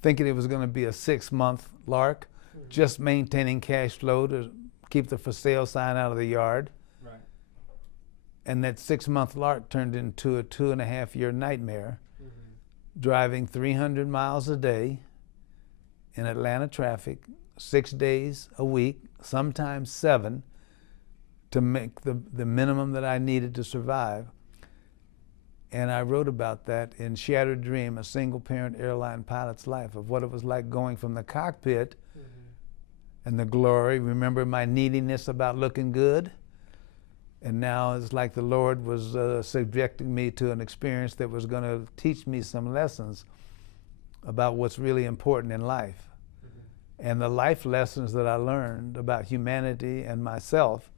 thinking it was going to be a 6-month lark, just maintaining cash flow to keep the for sale sign out of the yard. Right. And that 6-month lark turned into a 2.5-year nightmare, driving 300 miles a day in Atlanta traffic, 6 days a week, sometimes 7, to make the minimum that I needed to survive. And I wrote about that in Shattered Dream, a single-parent airline pilot's life, of what it was like going from the cockpit and the glory. Remember my neediness about looking good? And now it's like the Lord was subjecting me to an experience that was going to teach me some lessons about what's really important in life. And the life lessons that I learned about humanity and myself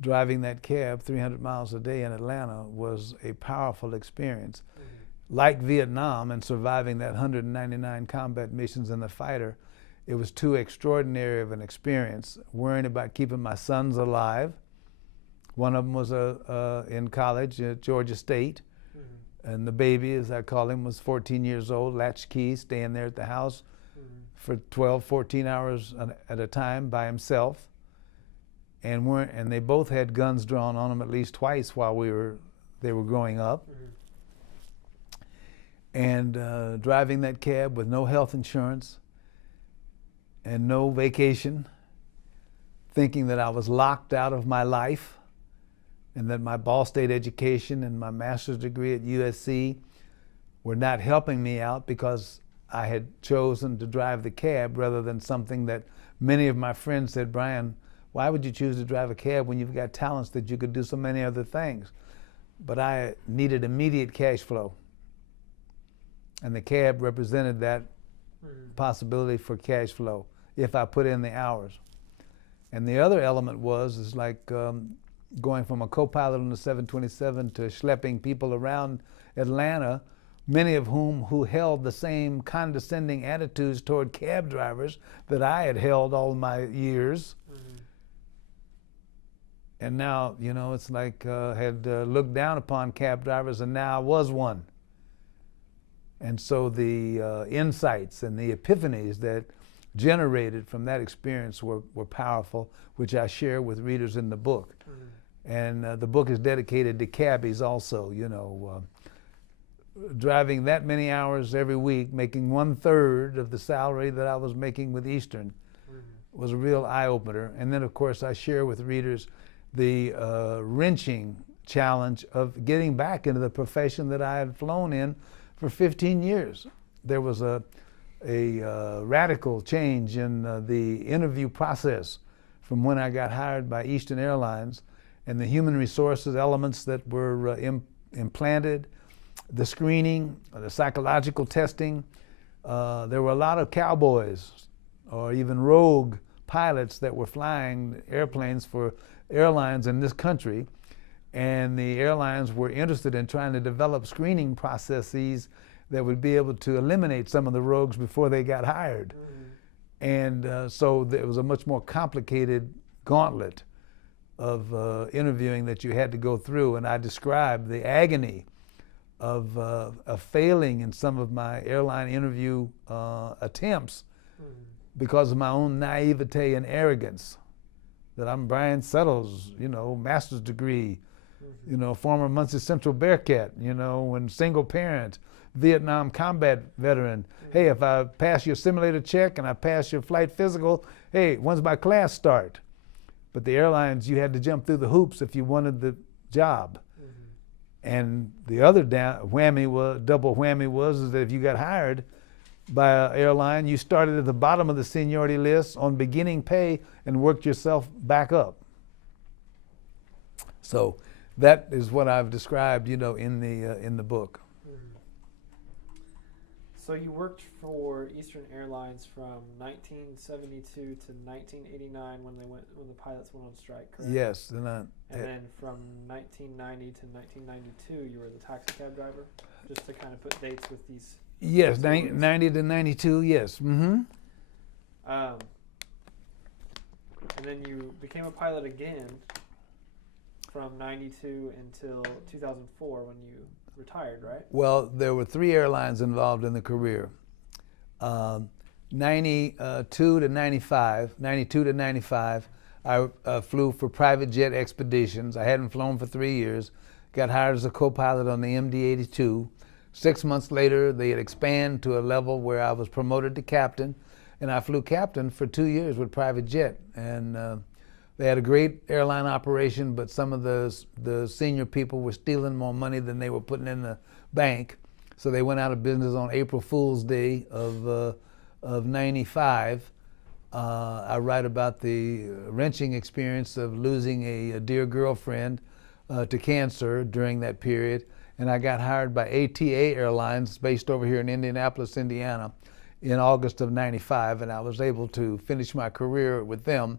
driving that cab 300 miles a day in Atlanta was a powerful experience. Like Vietnam and surviving that 199 combat missions in the fighter, it was too extraordinary of an experience, worrying about keeping my sons alive. One of them was in college at Georgia State, and the baby, as I call him, was 14 years old, latchkey, staying there at the house for 12, 14 hours at a time by himself. And they both had guns drawn on them at least twice while they were growing up. And driving that cab with no health insurance and no vacation, thinking that I was locked out of my life and that my Ball State education and my master's degree at USC were not helping me out because I had chosen to drive the cab rather than something that many of my friends said, Brian, why would you choose to drive a cab when you've got talents that you could do so many other things? But I needed immediate cash flow. And the cab represented that possibility for cash flow if I put in the hours. And the other element is like going from a co-pilot on the 727 to schlepping people around Atlanta, many of who held the same condescending attitudes toward cab drivers that I had held all my years. And now, it's like had looked down upon cab drivers, and now I was one. And so the insights and the epiphanies that generated from that experience were powerful, which I share with readers in the book. Mm-hmm. And the book is dedicated to cabbies also, driving that many hours every week, making 1/3 of the salary that I was making with Eastern, mm-hmm. was a real eye-opener. And then, of course, I share with readers the wrenching challenge of getting back into the profession that I had flown in for 15 years. There was a radical change in the interview process from when I got hired by Eastern Airlines, and the human resources elements that were implanted, the screening, the psychological testing. There were a lot of cowboys or even rogue pilots that were flying airplanes for airlines in this country, and the airlines were interested in trying to develop screening processes that would be able to eliminate some of the rogues before they got hired. Mm-hmm. And so it was a much more complicated gauntlet of interviewing that you had to go through, and I described the agony of failing in some of my airline interview attempts mm-hmm. because of my own naivete and arrogance. That I'm Brian Settles, master's degree, mm-hmm. Former Muncie Central Bearcat, and single parent, Vietnam combat veteran. Mm-hmm. Hey, if I pass your simulator check and I pass your flight physical, hey, when's my class start? But the airlines, you had to jump through the hoops if you wanted the job. Mm-hmm. And the other double whammy was that if you got hired by an airline, you started at the bottom of the seniority list on beginning pay and worked yourself back up. So that is what I've described, in the book. So you worked for Eastern Airlines from 1972 to 1989 when the pilots went on strike, correct? Yes. And then from 1990 to 1992, you were the taxi cab driver, just to kind of put dates with these. Yes, 90 to 92, yes. Mm-hmm. And then you became a pilot again from 92 until 2004 when you retired, right? Well, there were 3 airlines involved in the career. 92 to 95, I flew for private jet expeditions. I hadn't flown for 3 years. Got hired as a co-pilot on the MD-82. 6 months later, they had expanded to a level where I was promoted to captain, and I flew captain for 2 years with private jet. And they had a great airline operation, but some of the senior people were stealing more money than they were putting in the bank. So they went out of business on April Fool's Day of 95. I write about the wrenching experience of losing a dear girlfriend to cancer during that period. And I got hired by ATA Airlines, based over here in Indianapolis, Indiana, in August of 95, and I was able to finish my career with them.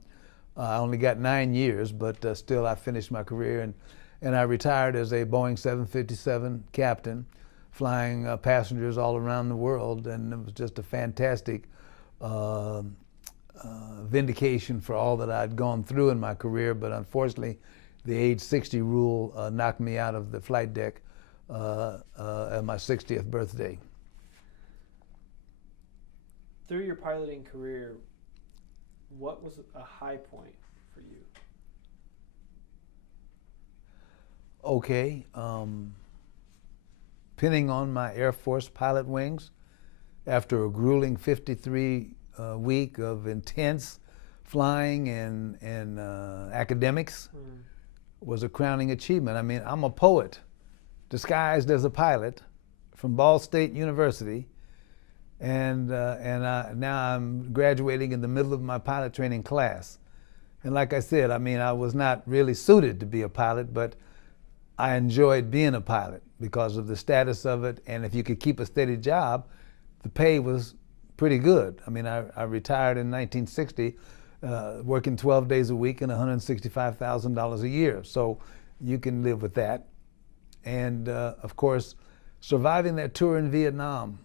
I only got 9 years, but still I finished my career, and I retired as a Boeing 757 captain, flying passengers all around the world, and it was just a fantastic vindication for all that I'd gone through in my career, but unfortunately the age 60 rule knocked me out of the flight deck at my 60th birthday. Through your piloting career, what was a high point for you? Okay, pinning on my Air Force pilot wings after a grueling 53 week of intense flying and academics was a crowning achievement. I mean, I'm a poet disguised as a pilot from Ball State University, and now I'm graduating in the middle of my pilot training class. And like I said, I mean, I was not really suited to be a pilot, but I enjoyed being a pilot because of the status of it, and if you could keep a steady job, the pay was pretty good. I mean, I retired in 1960, working 12 days a week and $165,000 a year, so you can live with that. And of course, surviving that tour in Vietnam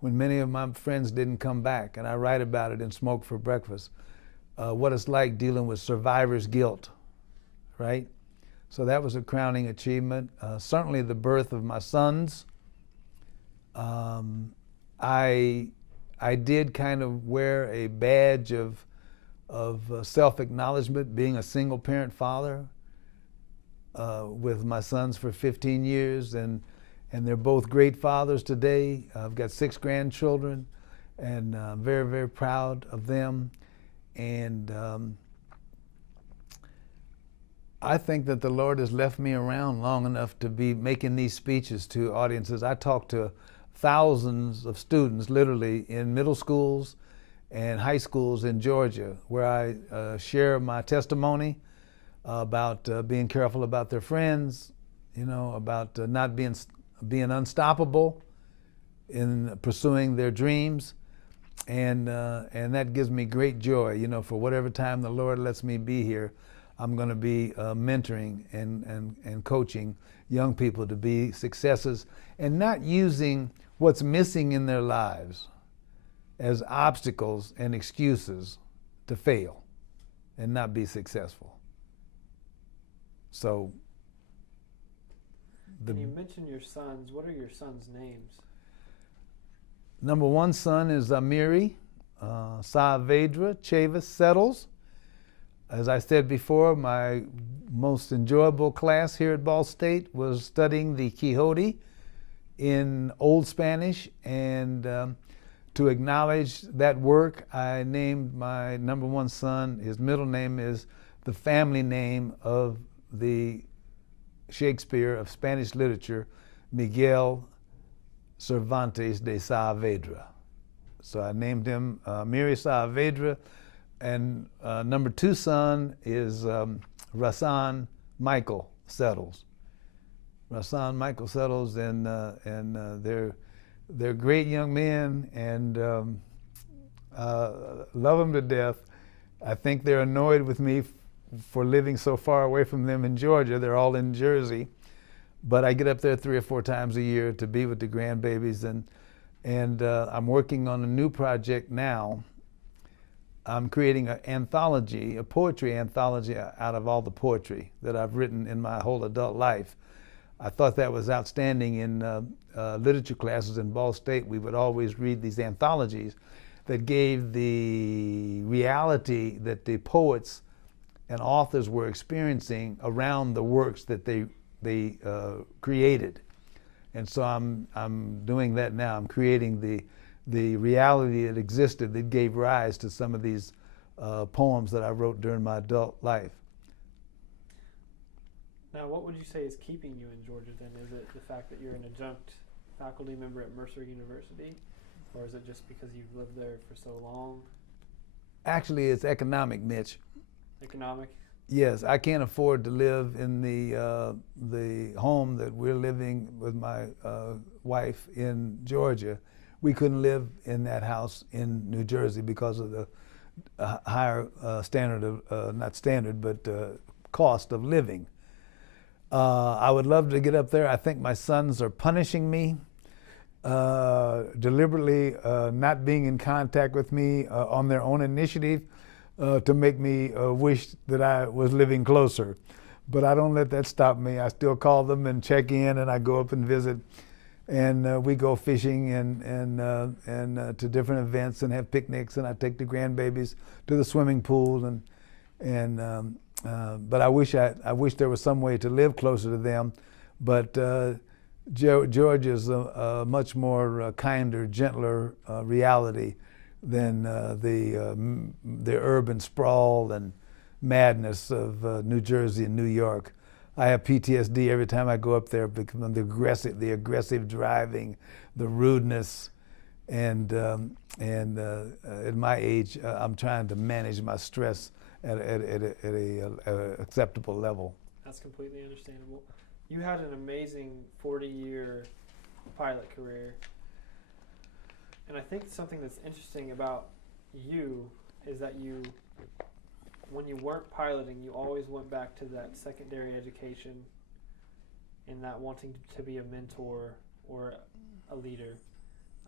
when many of my friends didn't come back, and I write about it in Smoke for Breakfast, what it's like dealing with survivor's guilt. right? So that was a crowning achievement. Certainly the birth of my sons. I did kind of wear a badge of self-acknowledgement, being a single-parent father with my sons for 15 years, and they're both great fathers today. I've got 6 grandchildren, and I'm very, very proud of them. And I think that the Lord has left me around long enough to be making these speeches to audiences. I talk to thousands of students, literally, in middle schools and high schools in Georgia, where I share my testimony about being careful about their friends, about not being unstoppable in pursuing their dreams, and that gives me great joy. For whatever time the Lord lets me be here, I'm going to be mentoring and coaching young people to be successes, and not using what's missing in their lives as obstacles and excuses to fail and not be successful. So, and you mentioned your sons. What are your sons' names? Number 1 son is Amiri Saavedra Chavis Settles. As I said before, my most enjoyable class here at Ball State was studying the Quixote in Old Spanish, and to acknowledge that work, I named my number 1 son. His middle name is the family name of the Shakespeare of Spanish literature, Miguel Cervantes de Saavedra. So I named him Miri Saavedra. And number 2 son is Rasan Michael Settles. Rasan Michael Settles, and they're great young men, and love them to death. I think they're annoyed with me for living so far away from them in Georgia. They're all in Jersey, but I get up there 3 or 4 times a year to be with the grandbabies, and I'm working on a new project now. I'm creating an anthology, a poetry anthology out of all the poetry that I've written in my whole adult life. I thought that was outstanding. In literature classes in Ball State, we would always read these anthologies that gave the reality that the poets and authors were experiencing around the works that they created. And so I'm doing that now. I'm creating the reality that existed that gave rise to some of these poems that I wrote during my adult life. Now, what would you say is keeping you in Georgia then? Is it the fact that you're an adjunct faculty member at Mercer University, or is it just because you've lived there for so long? Actually, it's economic, Mitch. Economic? Yes, I can't afford to live in the home that we're living with my wife in Georgia. We couldn't live in that house in New Jersey because of the higher standard of, not standard, but cost of living. I would love to get up there. I think my sons are punishing me, deliberately not being in contact with me on their own initiative to make me wish that I was living closer. But I don't let that stop me. I still call them and check in, and I go up and visit. And we go fishing and to different events and have picnics, and I take the grandbabies to the swimming pool, but I wish there was some way to live closer to them. But Georgia is a much more kinder, gentler reality than the urban sprawl and madness of New Jersey and New York. I have PTSD every time I go up there because of the aggressive driving, the rudeness, and at my age, I'm trying to manage my stress at a acceptable level. That's completely understandable. You had an amazing 40-year pilot career, and I think something that's interesting about you is that when you weren't piloting, you always went back to that secondary education and that wanting to be a mentor or a leader.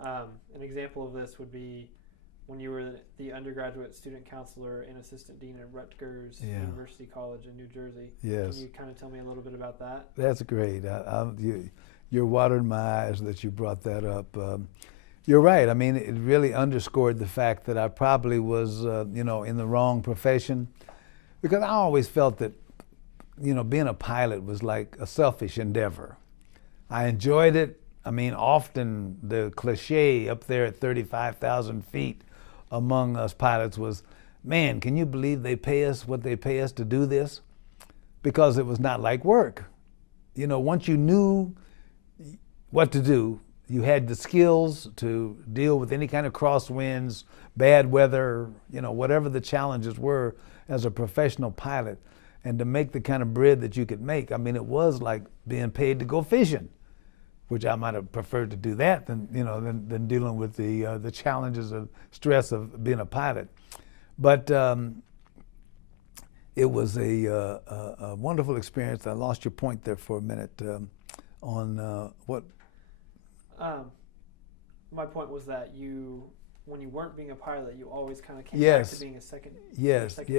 An example of this would be when you were the undergraduate student counselor and assistant dean at Rutgers University College in New Jersey. Yes. Can you kind of tell me a little bit about that? That's great. You're watering my eyes that you brought that up. You're right. I mean, it really underscored the fact that I probably was, in the wrong profession, because I always felt that, being a pilot was like a selfish endeavor. I enjoyed it. I mean, often the cliche up there at 35,000 feet among us pilots was, man, can you believe they pay us what they pay us to do this? Because it was not like work. Once you knew what to do, you had the skills to deal with any kind of crosswinds, bad weather, whatever the challenges were as a professional pilot, and to make the kind of bread that you could make. I mean, it was like being paid to go fishing, which I might have preferred to do that than dealing with the challenges of stress of being a pilot. But it was a wonderful experience. I lost your point there for a minute on what. My point was that when you weren't being a pilot, you always kind of came back to being a secondary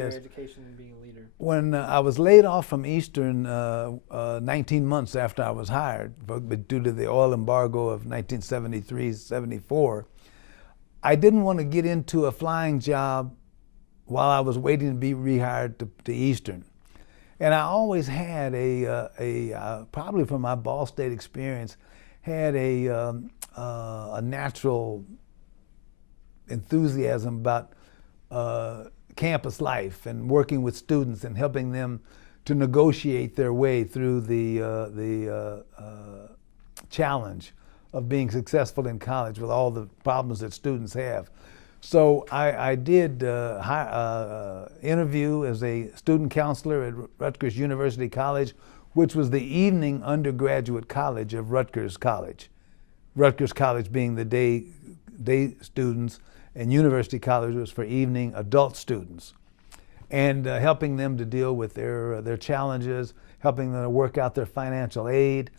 education and being a leader. When I was laid off from Eastern 19 months after I was hired, but due to the oil embargo of 1973-74, I didn't want to get into a flying job while I was waiting to be rehired to Eastern. And I always had probably from my Ball State experience, had a natural enthusiasm about campus life and working with students and helping them to negotiate their way through the challenge of being successful in college with all the problems that students have. So I did interview as a student counselor at Rutgers University College, which was the evening undergraduate college of Rutgers College. Rutgers College being the day students, and University College was for evening adult students. And helping them to deal with their challenges, helping them to work out their financial aid,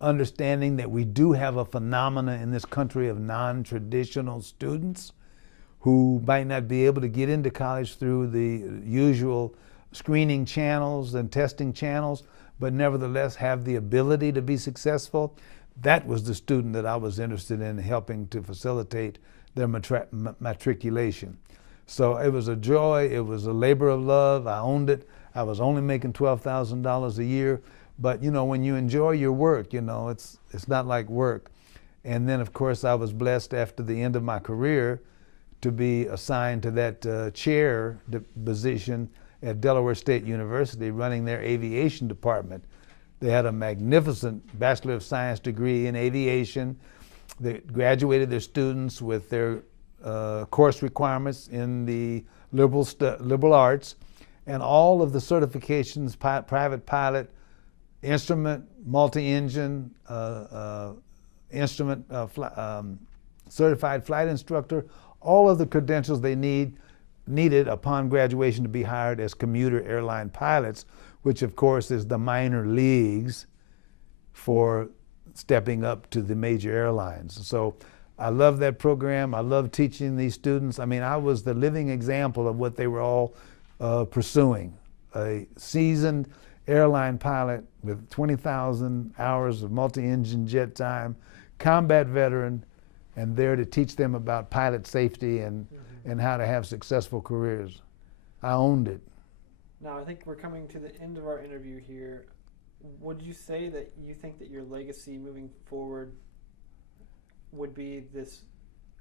understanding that we do have a phenomena in this country of non-traditional students who might not be able to get into college through the usual screening channels and testing channels, but nevertheless have the ability to be successful. That was the student that I was interested in helping to facilitate their matriculation. So it was a joy, it was a labor of love, I owned it. I was only making $12,000 a year, but when you enjoy your work, it's not like work. And then of course I was blessed after the end of my career to be assigned to that chair position at Delaware State University running their aviation department. They had a magnificent Bachelor of Science degree in aviation. They graduated their students with their course requirements in the liberal arts, and all of the certifications, private pilot, instrument, multi-engine, instrument, certified flight instructor, all of the credentials they needed upon graduation to be hired as commuter airline pilots, which of course is the minor leagues for stepping up to the major airlines. So I love that program. I love teaching these students. I mean, I was the living example of what they were all pursuing. A seasoned airline pilot with 20,000 hours of multi-engine jet time, combat veteran, and there to teach them about pilot safety and how to have successful careers. I owned it. Now, I think we're coming to the end of our interview here. Would you say that you think that your legacy moving forward would be this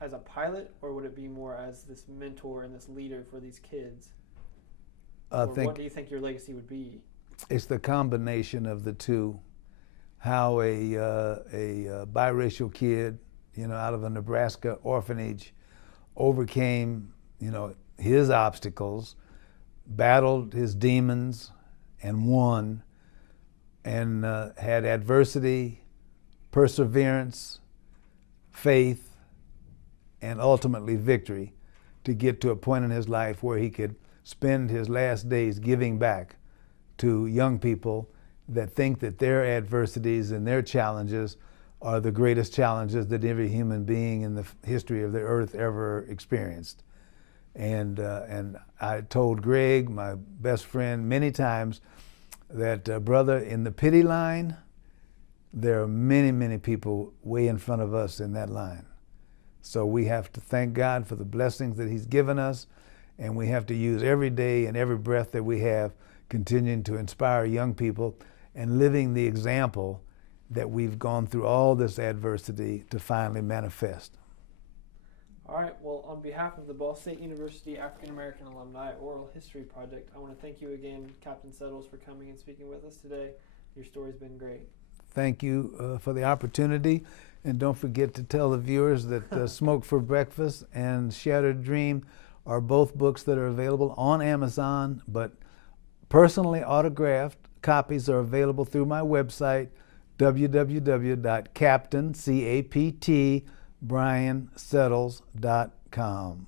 as a pilot, or would it be more as this mentor and this leader for these kids? What do you think your legacy would be? It's the combination of the two. How a biracial kid, out of a Nebraska orphanage, overcame, his obstacles, battled his demons, and won, and had adversity, perseverance, faith, and ultimately victory to get to a point in his life where he could spend his last days giving back to young people that think that their adversities and their challenges are the greatest challenges that every human being in the history of the earth ever experienced. And I told Greg, my best friend, many times that, brother, in the pity line, there are many, many people way in front of us in that line. So we have to thank God for the blessings that he's given us, and we have to use every day and every breath that we have continuing to inspire young people and living the example that we've gone through all this adversity to finally manifest. All right, well, on behalf of the Ball State University African American Alumni Oral History Project, I want to thank you again, Captain Settles, for coming and speaking with us today. Your story's been great. Thank you for the opportunity, and don't forget to tell the viewers that Smoke for Breakfast and Shattered Dream are both books that are available on Amazon, but personally autographed copies are available through my website, www.captainbriansettles.com.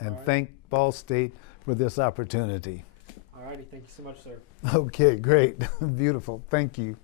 And right. Thank Ball State for this opportunity. All righty, thank you so much, sir. Okay, great. Beautiful. Thank you.